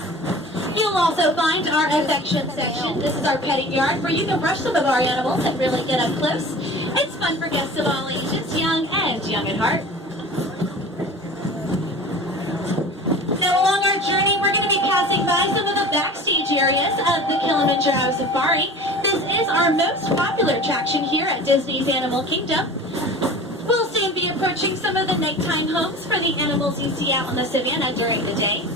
You'll also find our affection section. This is our petting yard where you can brush some of our animals and really get up close. It's fun for guests of all ages, young and young at heart. Now, along our journey, we're going to be passing by some of the backstage areas of the Kilimanjaro Safari. This is our most popular attraction here at Disney's Animal Kingdom. We'll soon be approaching some of the nighttime homes for the animals you see out on the savannah during the day.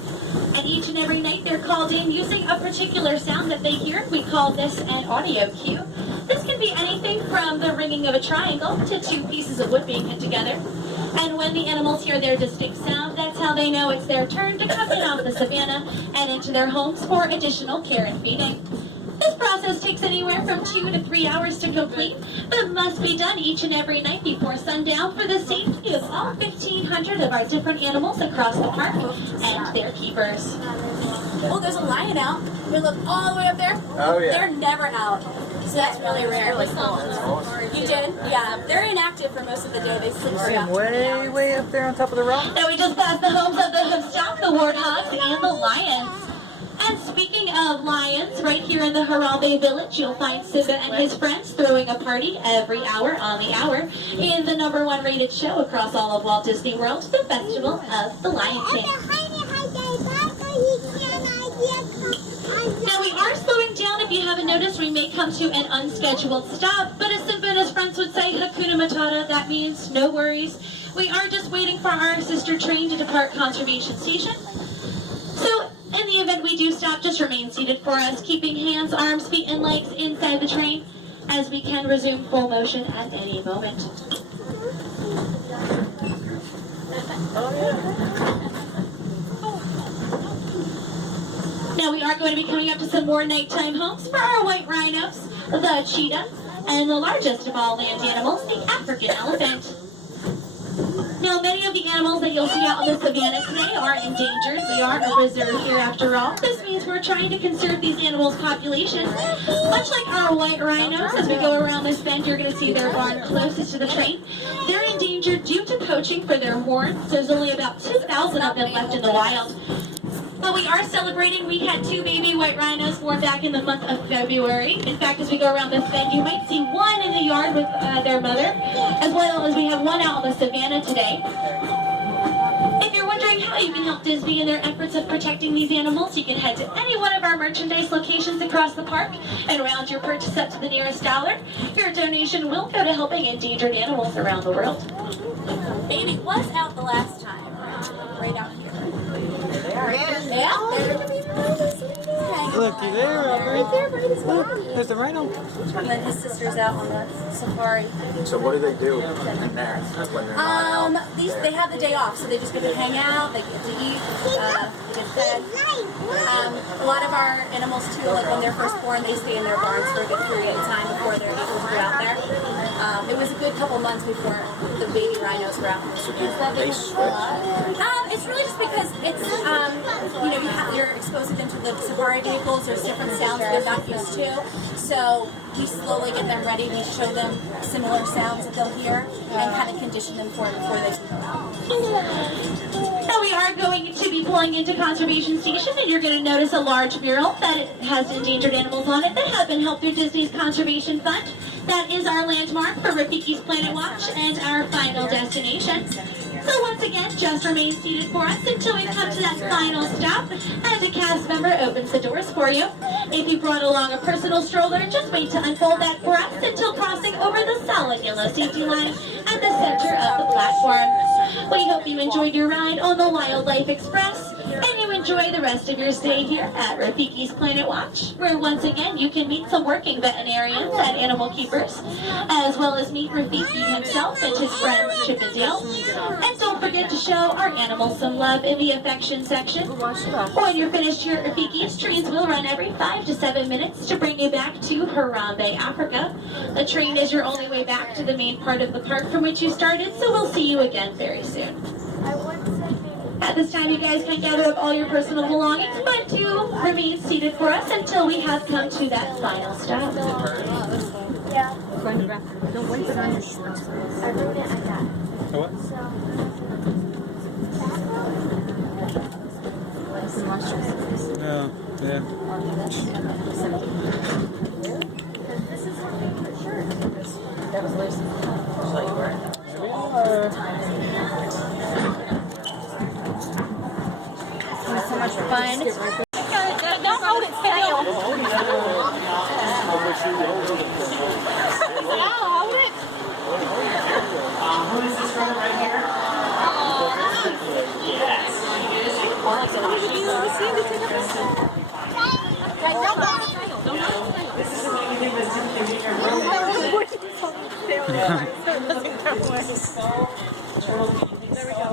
And each and every night they're called in using a particular sound that they hear. We call this an audio cue. This can be anything from the ringing of a triangle to two pieces of wood being hit together. And when the animals hear their distinct sound, that's how they know it's their turn to come in off the savannah and into their homes for additional care and feeding. This process takes anywhere from 2 to 3 hours to complete, but must be done each and every night before sundown for the safety of all 1,500 of our different animals across the park and their keepers. Oh, there's a lion out. You look all the way up there. Oh, yeah. They're never out. So that's really rare. You did? Yeah. They're inactive for most of the day. They sleep throughout. Way up there on top of the rock. Now we just passed the homes of the hoofstock, the warthogs, and the lions. And speaking of lions, right here in the Harambe village, you'll find Simba and his friends throwing a party every hour on the hour in the #1 rated show across all of Walt Disney World, the Festival of the Lion King. Now we are slowing down. If you haven't noticed, we may come to an unscheduled stop, but as Simba and his friends would say, Hakuna Matata, that means no worries. We are just waiting for our sister train to depart Conservation Station. So in the event we do stop, just remain seated for us, keeping hands, arms, feet, and legs inside the train, as we can resume full motion at any moment. Now we are going to be coming up to some more nighttime homes for our white rhinos, the cheetah, and the largest of all land animals, the African elephant. Now, many of the animals that you'll see out on the savannah today are endangered. We are a reserve here after all. This means we're trying to conserve these animals' population. Much like our white rhinos, as we go around this bend, you're going to see their barn closest to the train. They're endangered due to poaching for their horns. There's only about 2,000 of them left in the wild. But we are celebrating. We had 2 baby white rhinos born back in the month of February. In fact, as we go around this bend, you might see one in the yard with their mother, as well as we have one out on the savannah today. If you're wondering how you can help Disney in their efforts of protecting these animals, you can head to any one of our merchandise locations across the park and round your purchase up to the nearest dollar. Your donation will go to helping endangered animals around the world. Baby was out the last time. Right out here. Yeah. Looky there, Right there, Brady's look, body. there's the rhino. And then his sister's out on the safari. So what do they do in there when they're not out? They have the day off, so they just get to hang out, they get to eat, they get fed. A lot of our animals too, like when they're first born, they stay in their barns for a good period of time before they're able to go out there. It was a good couple months before the baby rhinos were out in the streets. They switch. It's really just because it's, you know, you're exposing them to the safari vehicles. There's different sounds they're not used to. So we slowly get them ready. We show them similar sounds that they'll hear and kind of condition them for it before they can go out. Now we are going to be pulling into Conservation Station, and you're going to notice a large mural that has endangered animals on it that have been helped through Disney's Conservation Fund. That is our landmark for Rafiki's Planet Watch and our final destination. So once again, just remain seated for us until we come to that final stop and a cast member opens the doors for you. If you brought along a personal stroller, just wait to unfold that for us until crossing over the solid yellow safety line at the center of the platform. We hope you enjoyed your ride on the Wildlife Express and you enjoy the rest of your stay here at Rafiki's Planet Watch, where once again you can meet some working veterinarians and animal keepers, as well as meet Rafiki himself and his friend Chip and Dale. And don't forget to show our animals some love in the affection section. When you're finished here at Rafiki's, trains will run every 5 to 7 minutes to bring you back to Harambe, Africa. The train is your only way back to the main part of the park from which you started, so we'll see you again very soon. At this time, you guys can gather up all your personal belongings, but do remain seated for us until we have come to that final stop. Yeah. Don't wait for on your shorts. Everything I got. What? No, yeah. This is my favorite shirt. That was Lucy. It was so much fun. Don't hold it still. Yeah, hold it. Who is this from right here? Yes. This is what you think was simply being a There we go.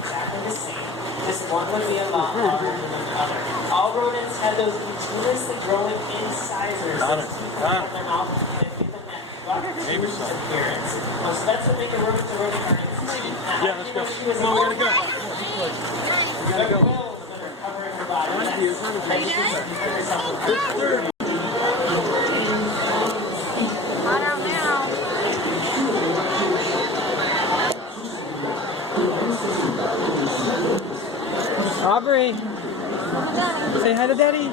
Exactly the same. Just one would be a lot longer than the other. All rodents have those continuously growing incisors that keep them in their mouth and give them that appearance. So that's what makes a rodent a rodent. Yeah, let's go. No, we gotta go. We gotta go. Covering her body. Hot out now. Aubrey, say hi to Daddy.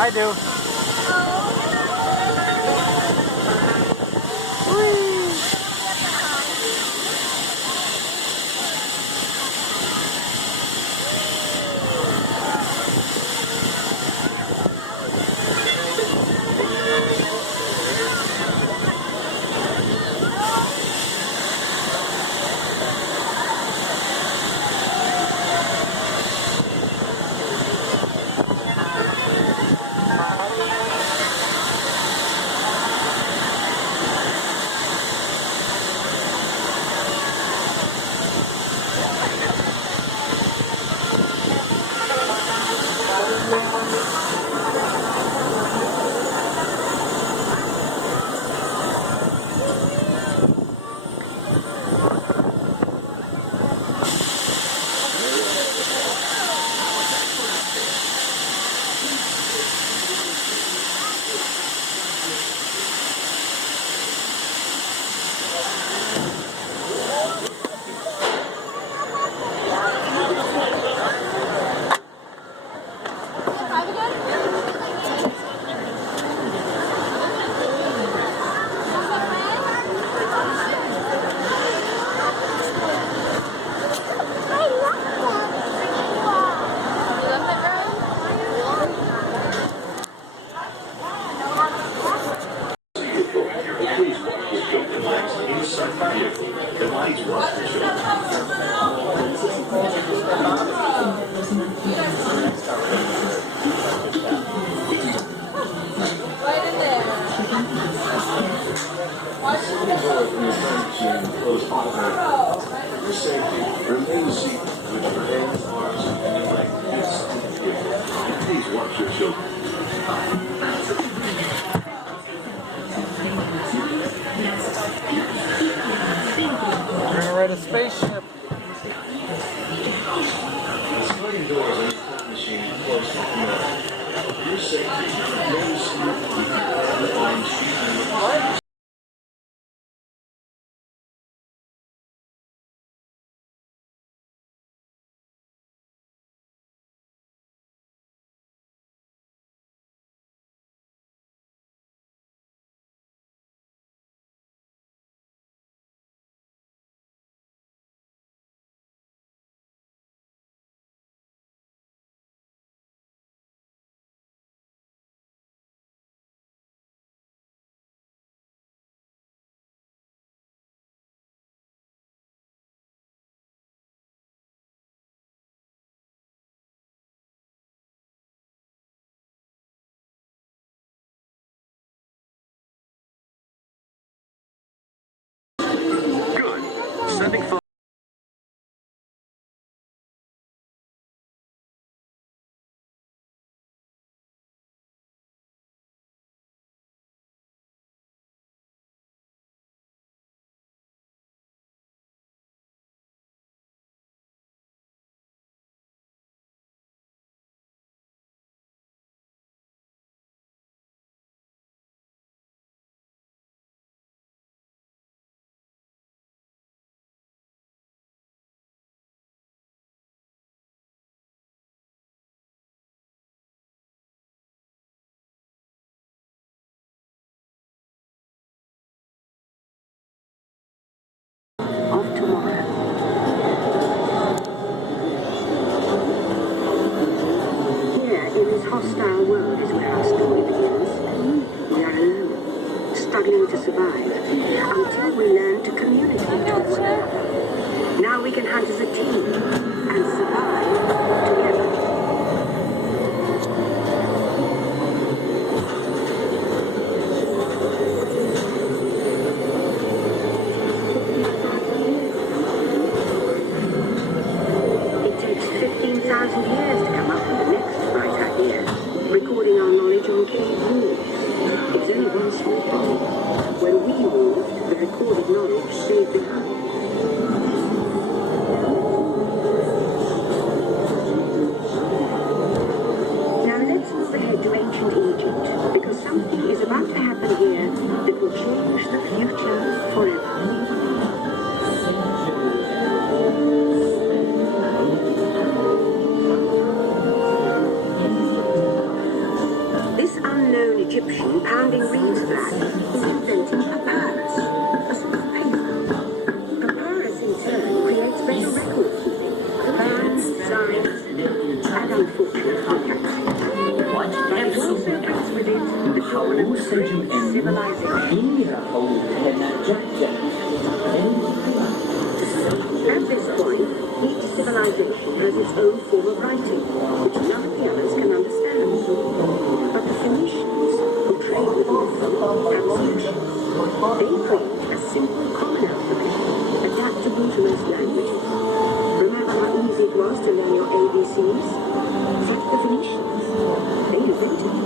I do. Sending phone. Of tomorrow. Here, in this hostile world, is where our story begins. We are alone, struggling to survive, until we learn to communicate with one another. Now we can hunt as a team and survive together. It takes 15,000 years to come up with the next right idea, recording our knowledge on cave walls. It's only one small part. When we moved, the recorded knowledge stayed behind. Now let's move ahead to ancient Egypt, because something is about to happen here that will change the future forever. This unknown Egyptian pounding reeds black is inventing papyrus, a sort of paper. Papyrus in turn creates better record keeping, plans, designs, and unfortunate contacts. But it also brings with it the dawn of civilization. At this point, each civilization has its own form of writing, which none of the others can understand. But the Phoenicians, who trade with them, have a solution. They create a simple common alphabet, adaptable to most languages. Remember how easy it was to learn your ABCs? That's the Phoenicians. They invented it.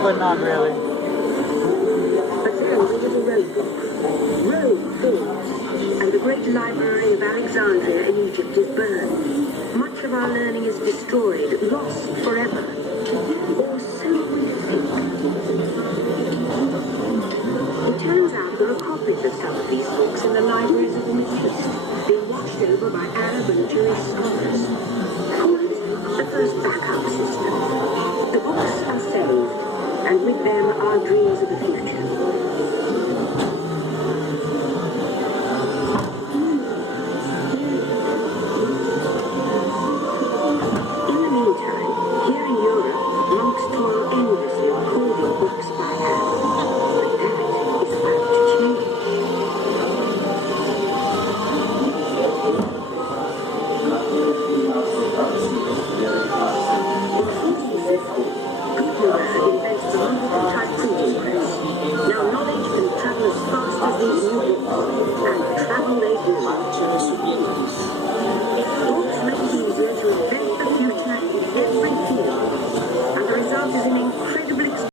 But not really. But then there was a roadblock. Rome falls, and the great library of Alexandria in Egypt is burned. Much of our learning is destroyed, lost forever. Or so we think. It turns out there are copies of some of these books in the libraries of the Middle East, being watched over by Arab and Jewish scholars. Call it the first backup system. The books are saved, and with them our dreams of the future. In the meantime, here in Europe, monks toil endlessly recording books by hand. But that is about to change. Gutenberg invented the type printing press. Now knowledge can travel as fast as these new books, and travel they do. Books make it easier to invent the future in every field, and the result is an incredible experience.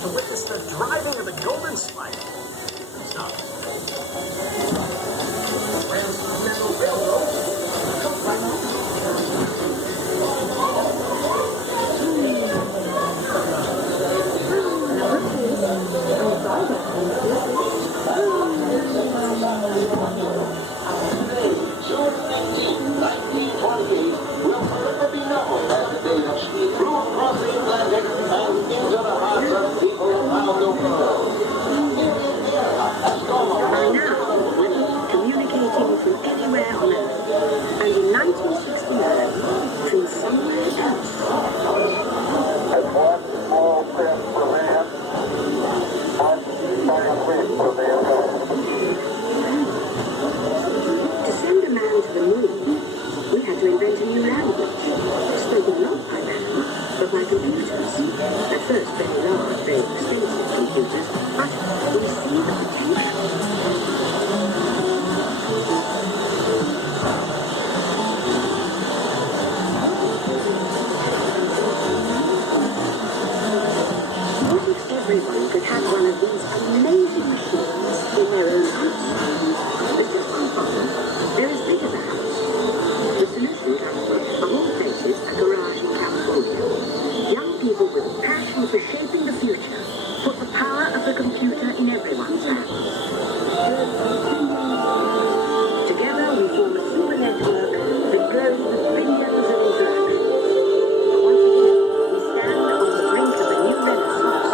To witness the driving of the Golden Slide. Stop. Communicating from anywhere on Earth, and in 1969, from somewhere else. That's one small step for man, one giant leap for mankind. To send a man to the moon, we had to invent a new language, spoken not by man, but by computers. At first very large, very expensive computers, but we see the potential. What if everyone could have one of these amazing machines in their own house? There's just one problem. They're as big as a house. The solution comes from, of all places, a garage in California. Young people with a passion for shaping the future put the power of the computer in everyone's hands. Together we form a super network that grows with billions of interactions. But once again, we stand on the brink of a new renaissance.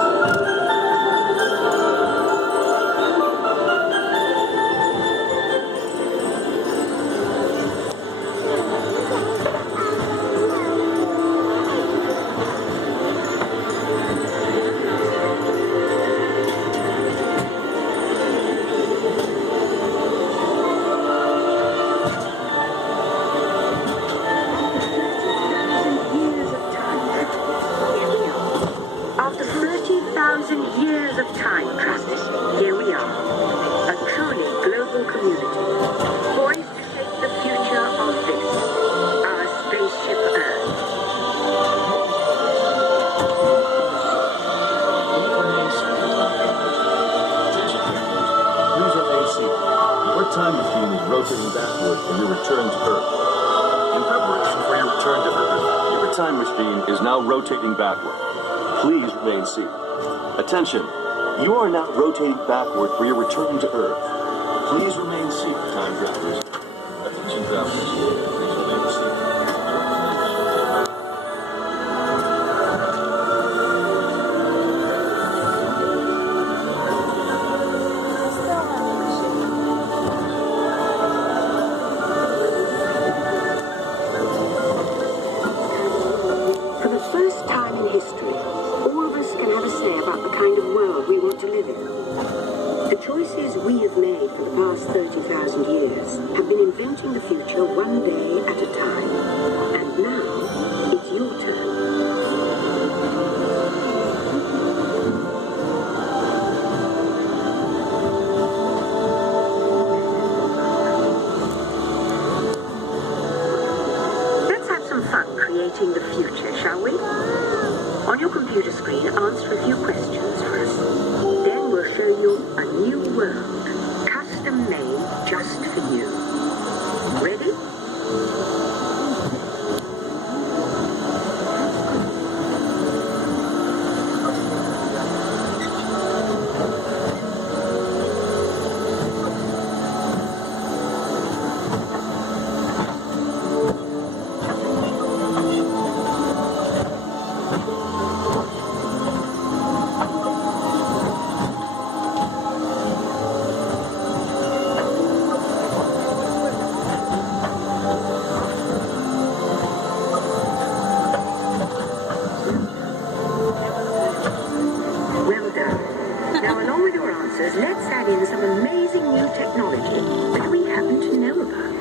After 30,000 years of time, Travis, here we are. A truly global community, poised to shape the future of this, our spaceship Earth. Please remain seated. Your time machine is rotating backward for your return to Earth. In preparation for your return to Earth, your time machine is now rotating backward. Please remain seated. Attention, you are now rotating backward for your return to Earth. Please remain seated, time travelers. Attention travelers, please remain seated. discoveries we have made for the past 30,000 years have been inventing the future one day at a time. And now, it's your turn. Let's have some fun creating the future, shall we? On your computer screen, answer a few questions for us. Then we'll show you a new world, custom made just for you. Ready? Well done. Now, along with your answers, let's add in some amazing new technology that we happen to know about.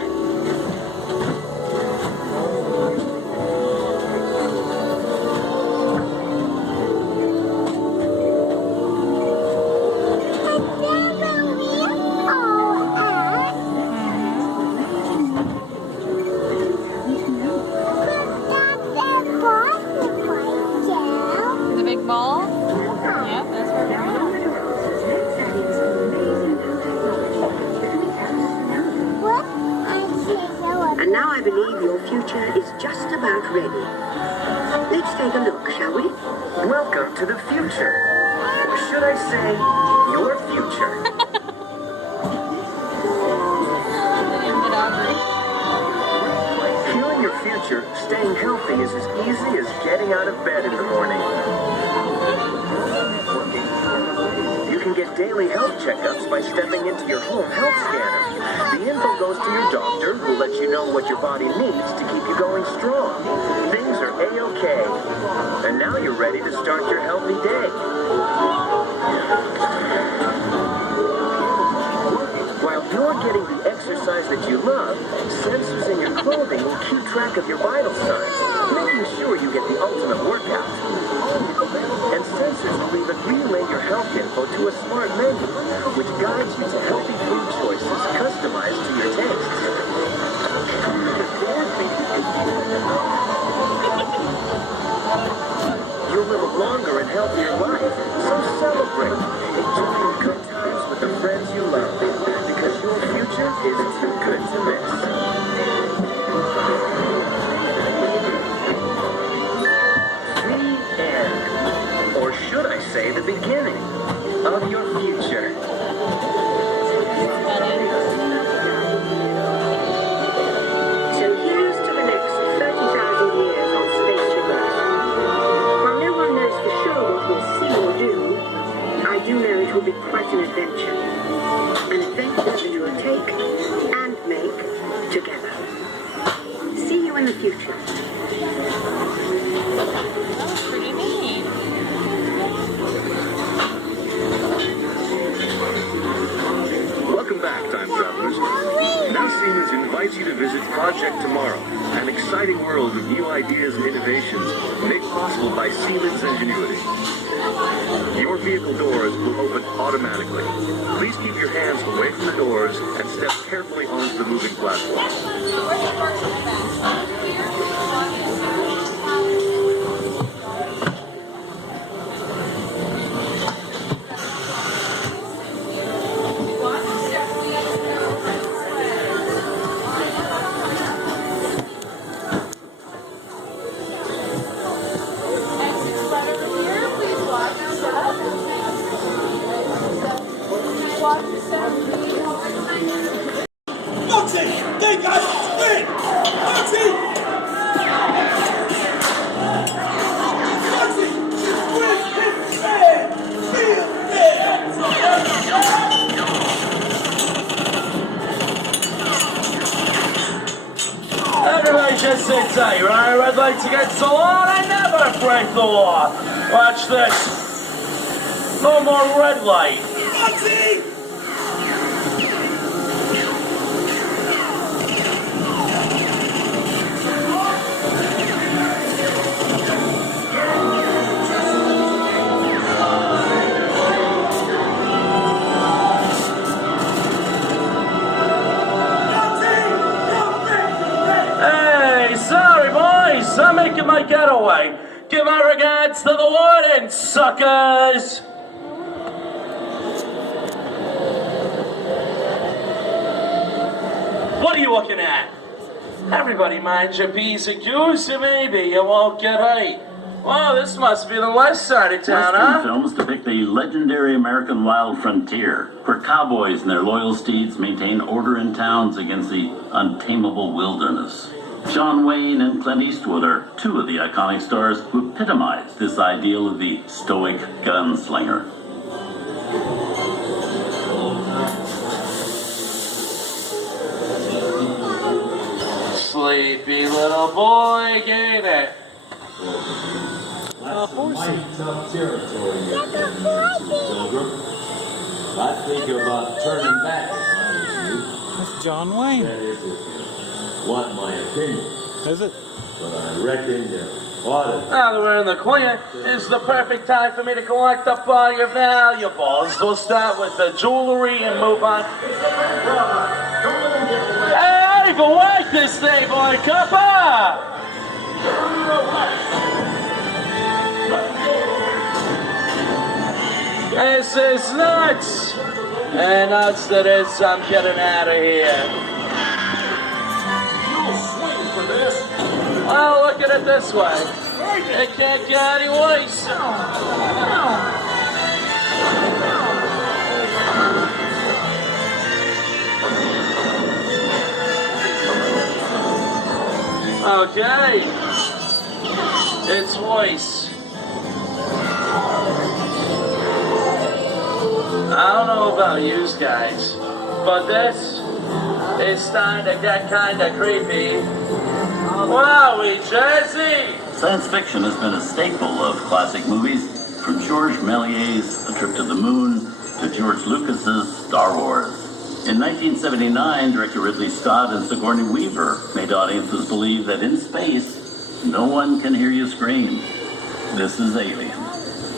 The big ball? Yep, that's where we're at. And now I believe your future is just about ready. Let's take a look, shall we? Welcome to the future. Or should I say, your future? Feeling your future, staying healthy is as easy as getting out of bed in the morning. You can get daily health checkups by stepping into your home health scanner. The info goes to your doctor, who lets you know what your body needs to keep you going strong. Things are A-OK. And now you're ready to start your healthy day. While you're getting the exercise that you love, sensors in your clothing will keep track of your vital signs, making sure you get the ultimate workout. And sensors will even relay your health info to a smart menu, which guides you to healthy food choices customized to your tastes. You'll live a longer and healthier life, so celebrate. Enjoy your good times with the friends you love, because your future is too good to miss. The end. Or should I say the beginning of your future. So here's to the next 30,000 years on Spaceship Earth. While no one knows for sure what we'll see or do, I do know it will be quite an adventure. An adventure that we'll take and make together. See you in the future. Pretty neat. Welcome back, time travelers. Now Siemens invites you to visit Project Tomorrow, an exciting world of new ideas and innovations made possible by Siemens ingenuity. Your vehicle doors will open automatically. Please keep your hands away from the doors and step carefully onto the moving platform. They got spin! Foxy! Foxy! Win! Hit! Red! Feel red! Everybody just sit tight, right? Red light to get so on, I never break the law. Watch this. No more red light. Foxy! Yes, I'm making my getaway. Give my regards to the warden, suckers! What are you looking at? Everybody mind your P's and Q's, or maybe you won't get hurt. Well, this must be the west side of town, Western huh? films depict the legendary American wild frontier, where cowboys and their loyal steeds maintain order in towns against the untamable wilderness. John Wayne and Clint Eastwood are two of the iconic stars who epitomize this ideal of the stoic gunslinger. Sleepy little boy, get it. Mighty tough territory you're getting into, Pilgrim. I'd think about turning back if I was you. That's John Wayne. That is if you want my opinion. Is it? But I reckon you ought to. Now that we're in the clear, it's the perfect time for me to collect up all your valuables. We'll start with the jewelry and move on. Hey, but wait this thing, boy, come on! This is nuts! And nuts that is, I'm getting out of here. You'll swing for this. Well, look at it this way. It can't get any worse. Okay. It's worse. I don't know about you guys, but this is starting to get kind of creepy. Wowie, Jersey! Science fiction has been a staple of classic movies, from George Méliès's A Trip to the Moon to George Lucas's Star Wars. In 1979, director Ridley Scott and Sigourney Weaver made audiences believe that in space, no one can hear you scream. This is Alien.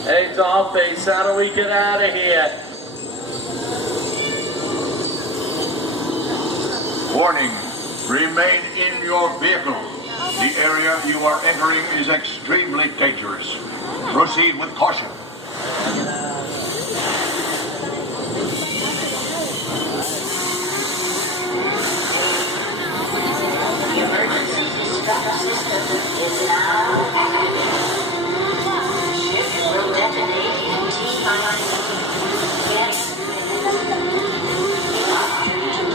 Hey, Dollface, how do we get out of here? Warning, remain in your vehicle. The area you are entering is extremely dangerous. Proceed with caution. The emergency dispatch system is now activated. Ship will detonate in T-minus 10.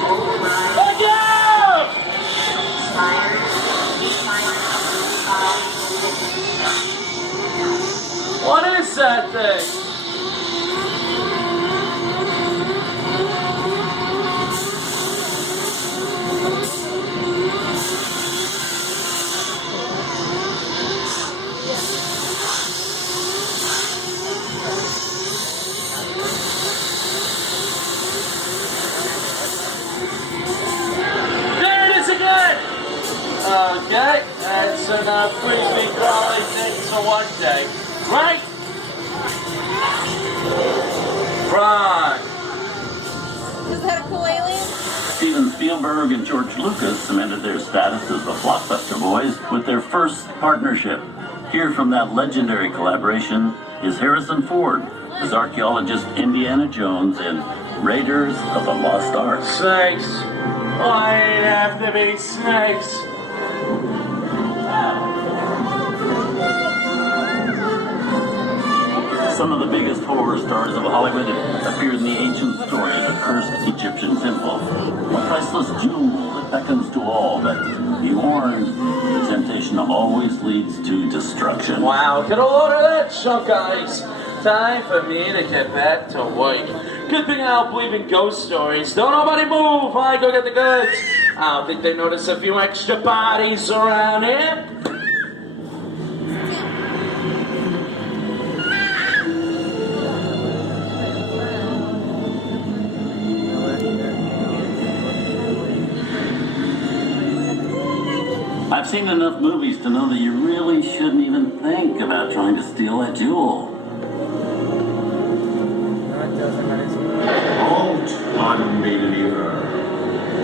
Override. Look out! Expires T-minus 5 seconds. What is that thing? There it is again! Okay, that's enough creepy crawly things for one day. Right? Wrong. Is that a cool alien? Steven Spielberg and George Lucas cemented their status as the blockbuster boys with their first partnership. Here from that legendary collaboration is Harrison Ford as archaeologist Indiana Jones in Raiders of the Lost Ark. Snakes. Why did it have to be snakes? Some of the biggest horror stars of Hollywood appeared in the ancient story of the cursed Egyptian temple. A priceless jewel that beckons to all, but be warned, the temptation always leads to destruction. Wow, get a load of that junk ice. Time for me to get back to work. Good thing I don't believe in ghost stories. Don't nobody move while I go get the goods. I don't think they notice a few extra bodies around here. I've seen enough movies to know that you really shouldn't even think about trying to steal that jewel. Halt, unbeliever.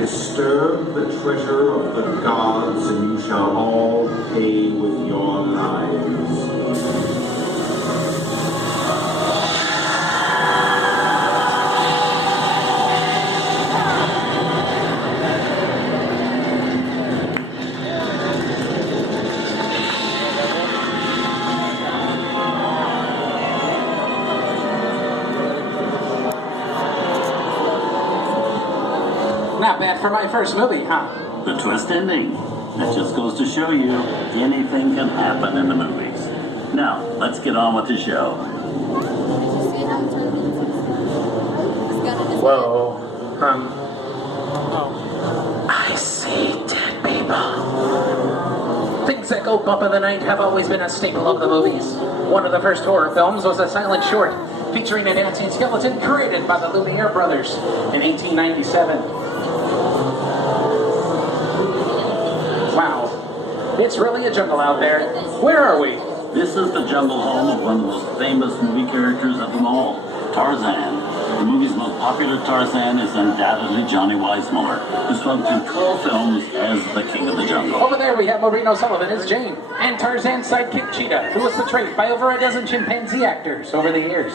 This disturb the treasure of the gods, and you shall all pay with your lives. Not bad for my first movie, huh? The twist ending. That just goes to show you anything can happen in the movies. Now, let's get on with the show. Whoa. I see dead people. Things that go bump in the night have always been a staple of the movies. One of the first horror films was a silent short featuring a dancing skeleton created by the Lumiere brothers in 1897. Wow, it's really a jungle out there. Where are we? This is the jungle home of one of the most famous movie characters of them all, Tarzan. The movie's most popular Tarzan is undoubtedly Johnny Weissmuller, who swung through 12 films as the king of the jungle. Over there we have Maureen O'Sullivan as Jane, and Tarzan's sidekick Cheetah, who was portrayed by over a dozen chimpanzee actors over the years.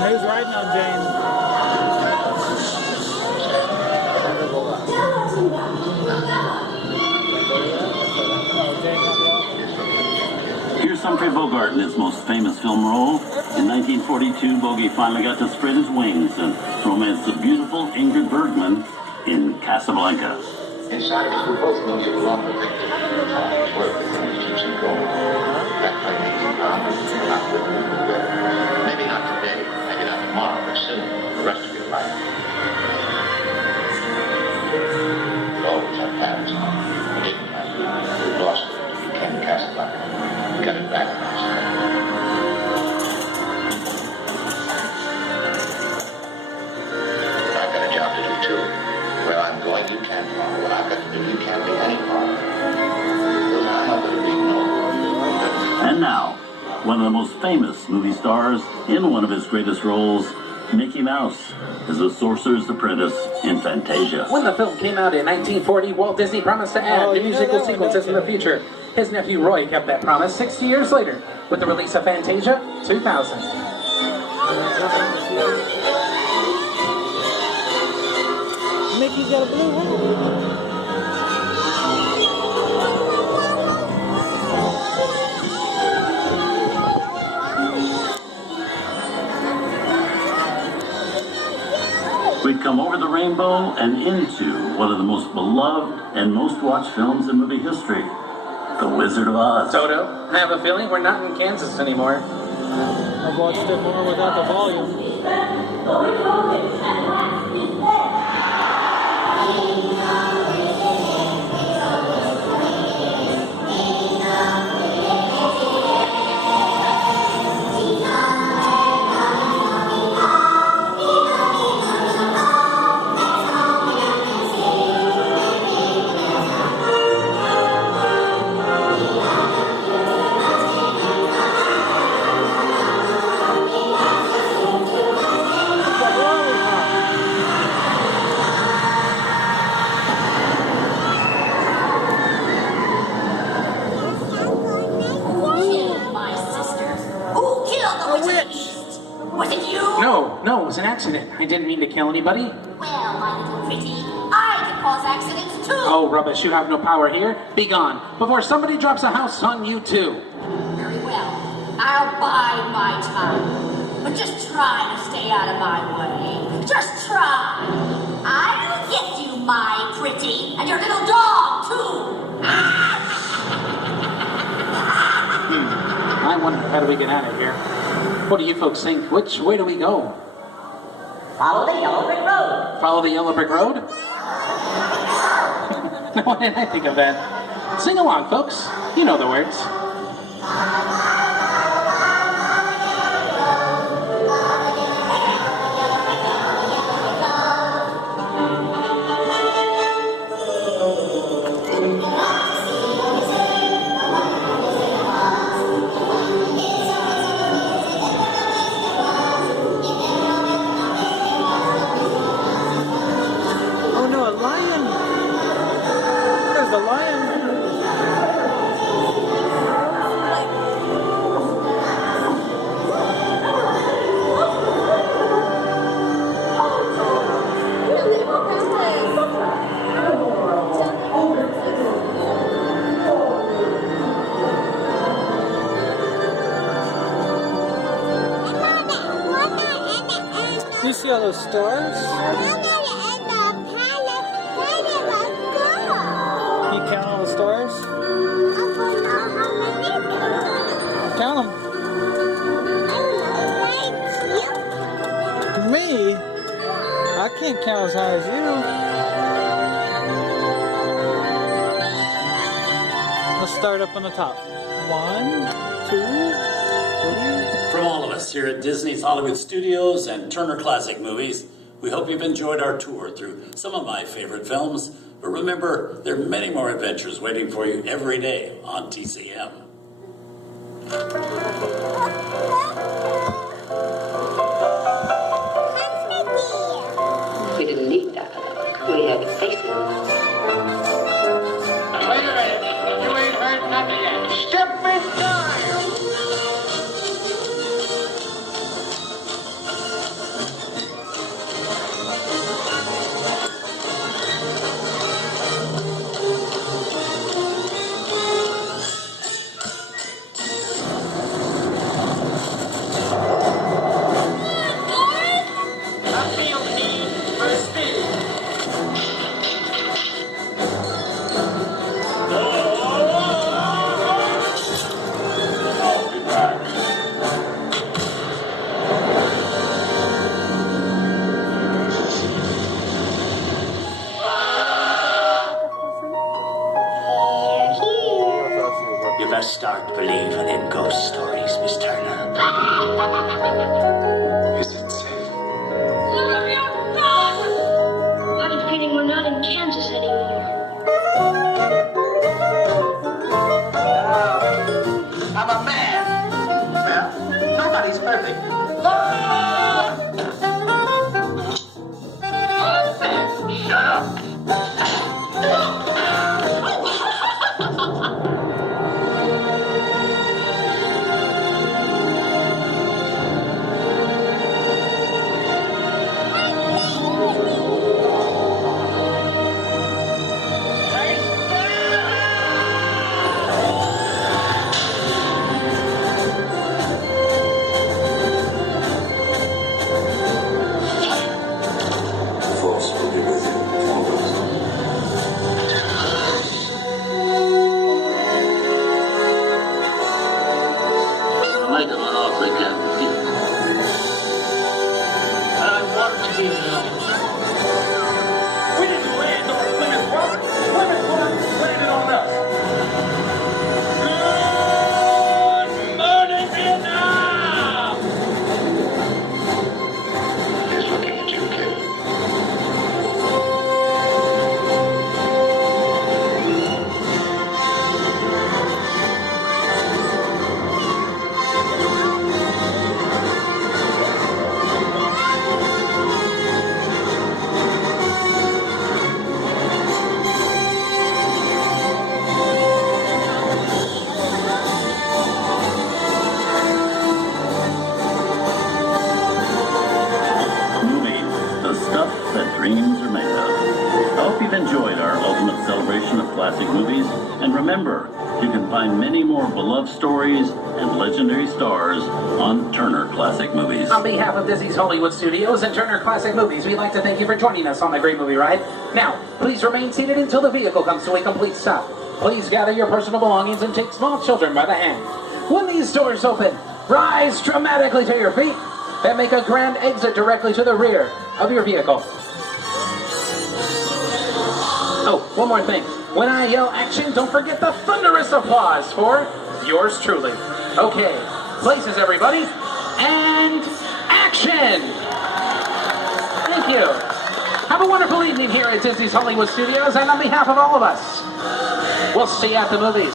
Who's riding on Jane? Here's Humphrey Bogart in his most famous film role. In 1942, Bogey finally got to spread his wings and romance the beautiful Ingrid Bergman in Casablanca. Inside of us, we both know you belong with it. Hard work that keeps you going. That might make you proud, but not with you better. Maybe not today, maybe not tomorrow, but soon, the rest of your life. You always have plans. You didn't have to. You lost it. You came to Casablanca. You got it back now. I've got a job to do too. Where I'm going, you can't follow. What I've got to do, you can't be any part of. Because I'm not going to be no. And now, one of the most famous movie stars in one of his greatest roles, Mickey Mouse, is the Sorcerer's Apprentice in Fantasia. When the film came out in 1940, Walt Disney promised to add the musical sequences in the future. His nephew Roy kept that promise 60 years later with the release of Fantasia 2000. Mickey's got a blue one. We've come over the rainbow and into one of the most beloved and most watched films in movie history, The Wizard of Oz. Toto, I have a feeling we're not in Kansas anymore. I've watched it more without the volume. No, it was an accident. I didn't mean to kill anybody. Well, my little pretty, I can cause accidents too. Oh, rubbish. You have no power here. Be gone before somebody drops a house on you, too. Very well. I'll bide my time. But just try to stay out of my way. Just try. I'll get you, my pretty, and your little dog, too. I wonder, how do we get out of here? What do you folks think? Which way do we go? Follow the yellow brick road. Follow the yellow brick road? No, why didn't I think of that? Sing along, folks. You know the words. see all those stars? Can you count all the stars? Count them. Me? I can't count as high as you. Let's start up on the top. 1, 2, 3. From all of us here at Disney's Hollywood Studios and Turner Classic Movies, we hope you've enjoyed our tour through some of my favorite films. But remember, there are many more adventures waiting for you every day on TCM. We didn't need that. We had faces. Wait a minute. You ain't heard nothing yet. Step inside. Start believing in ghost stories, Miss Turner. Is it safe? I'm feeling we're not in Kansas anymore. I'm a man. Well, nobody's perfect. Shut up. And remember, you can find many more beloved stories and legendary stars on Turner Classic Movies. On behalf of Disney's Hollywood Studios and Turner Classic Movies, we'd like to thank you for joining us on the Great Movie Ride. Now, please remain seated until the vehicle comes to a complete stop. Please gather your personal belongings and take small children by the hand. When these doors open, rise dramatically to your feet and make a grand exit directly to the rear of your vehicle. Oh, one more thing. When I yell action, don't forget the thunderous applause for yours truly. Okay, places everybody, and action! Thank you. Have a wonderful evening here at Disney's Hollywood Studios, and on behalf of all of us, we'll see you at the movies.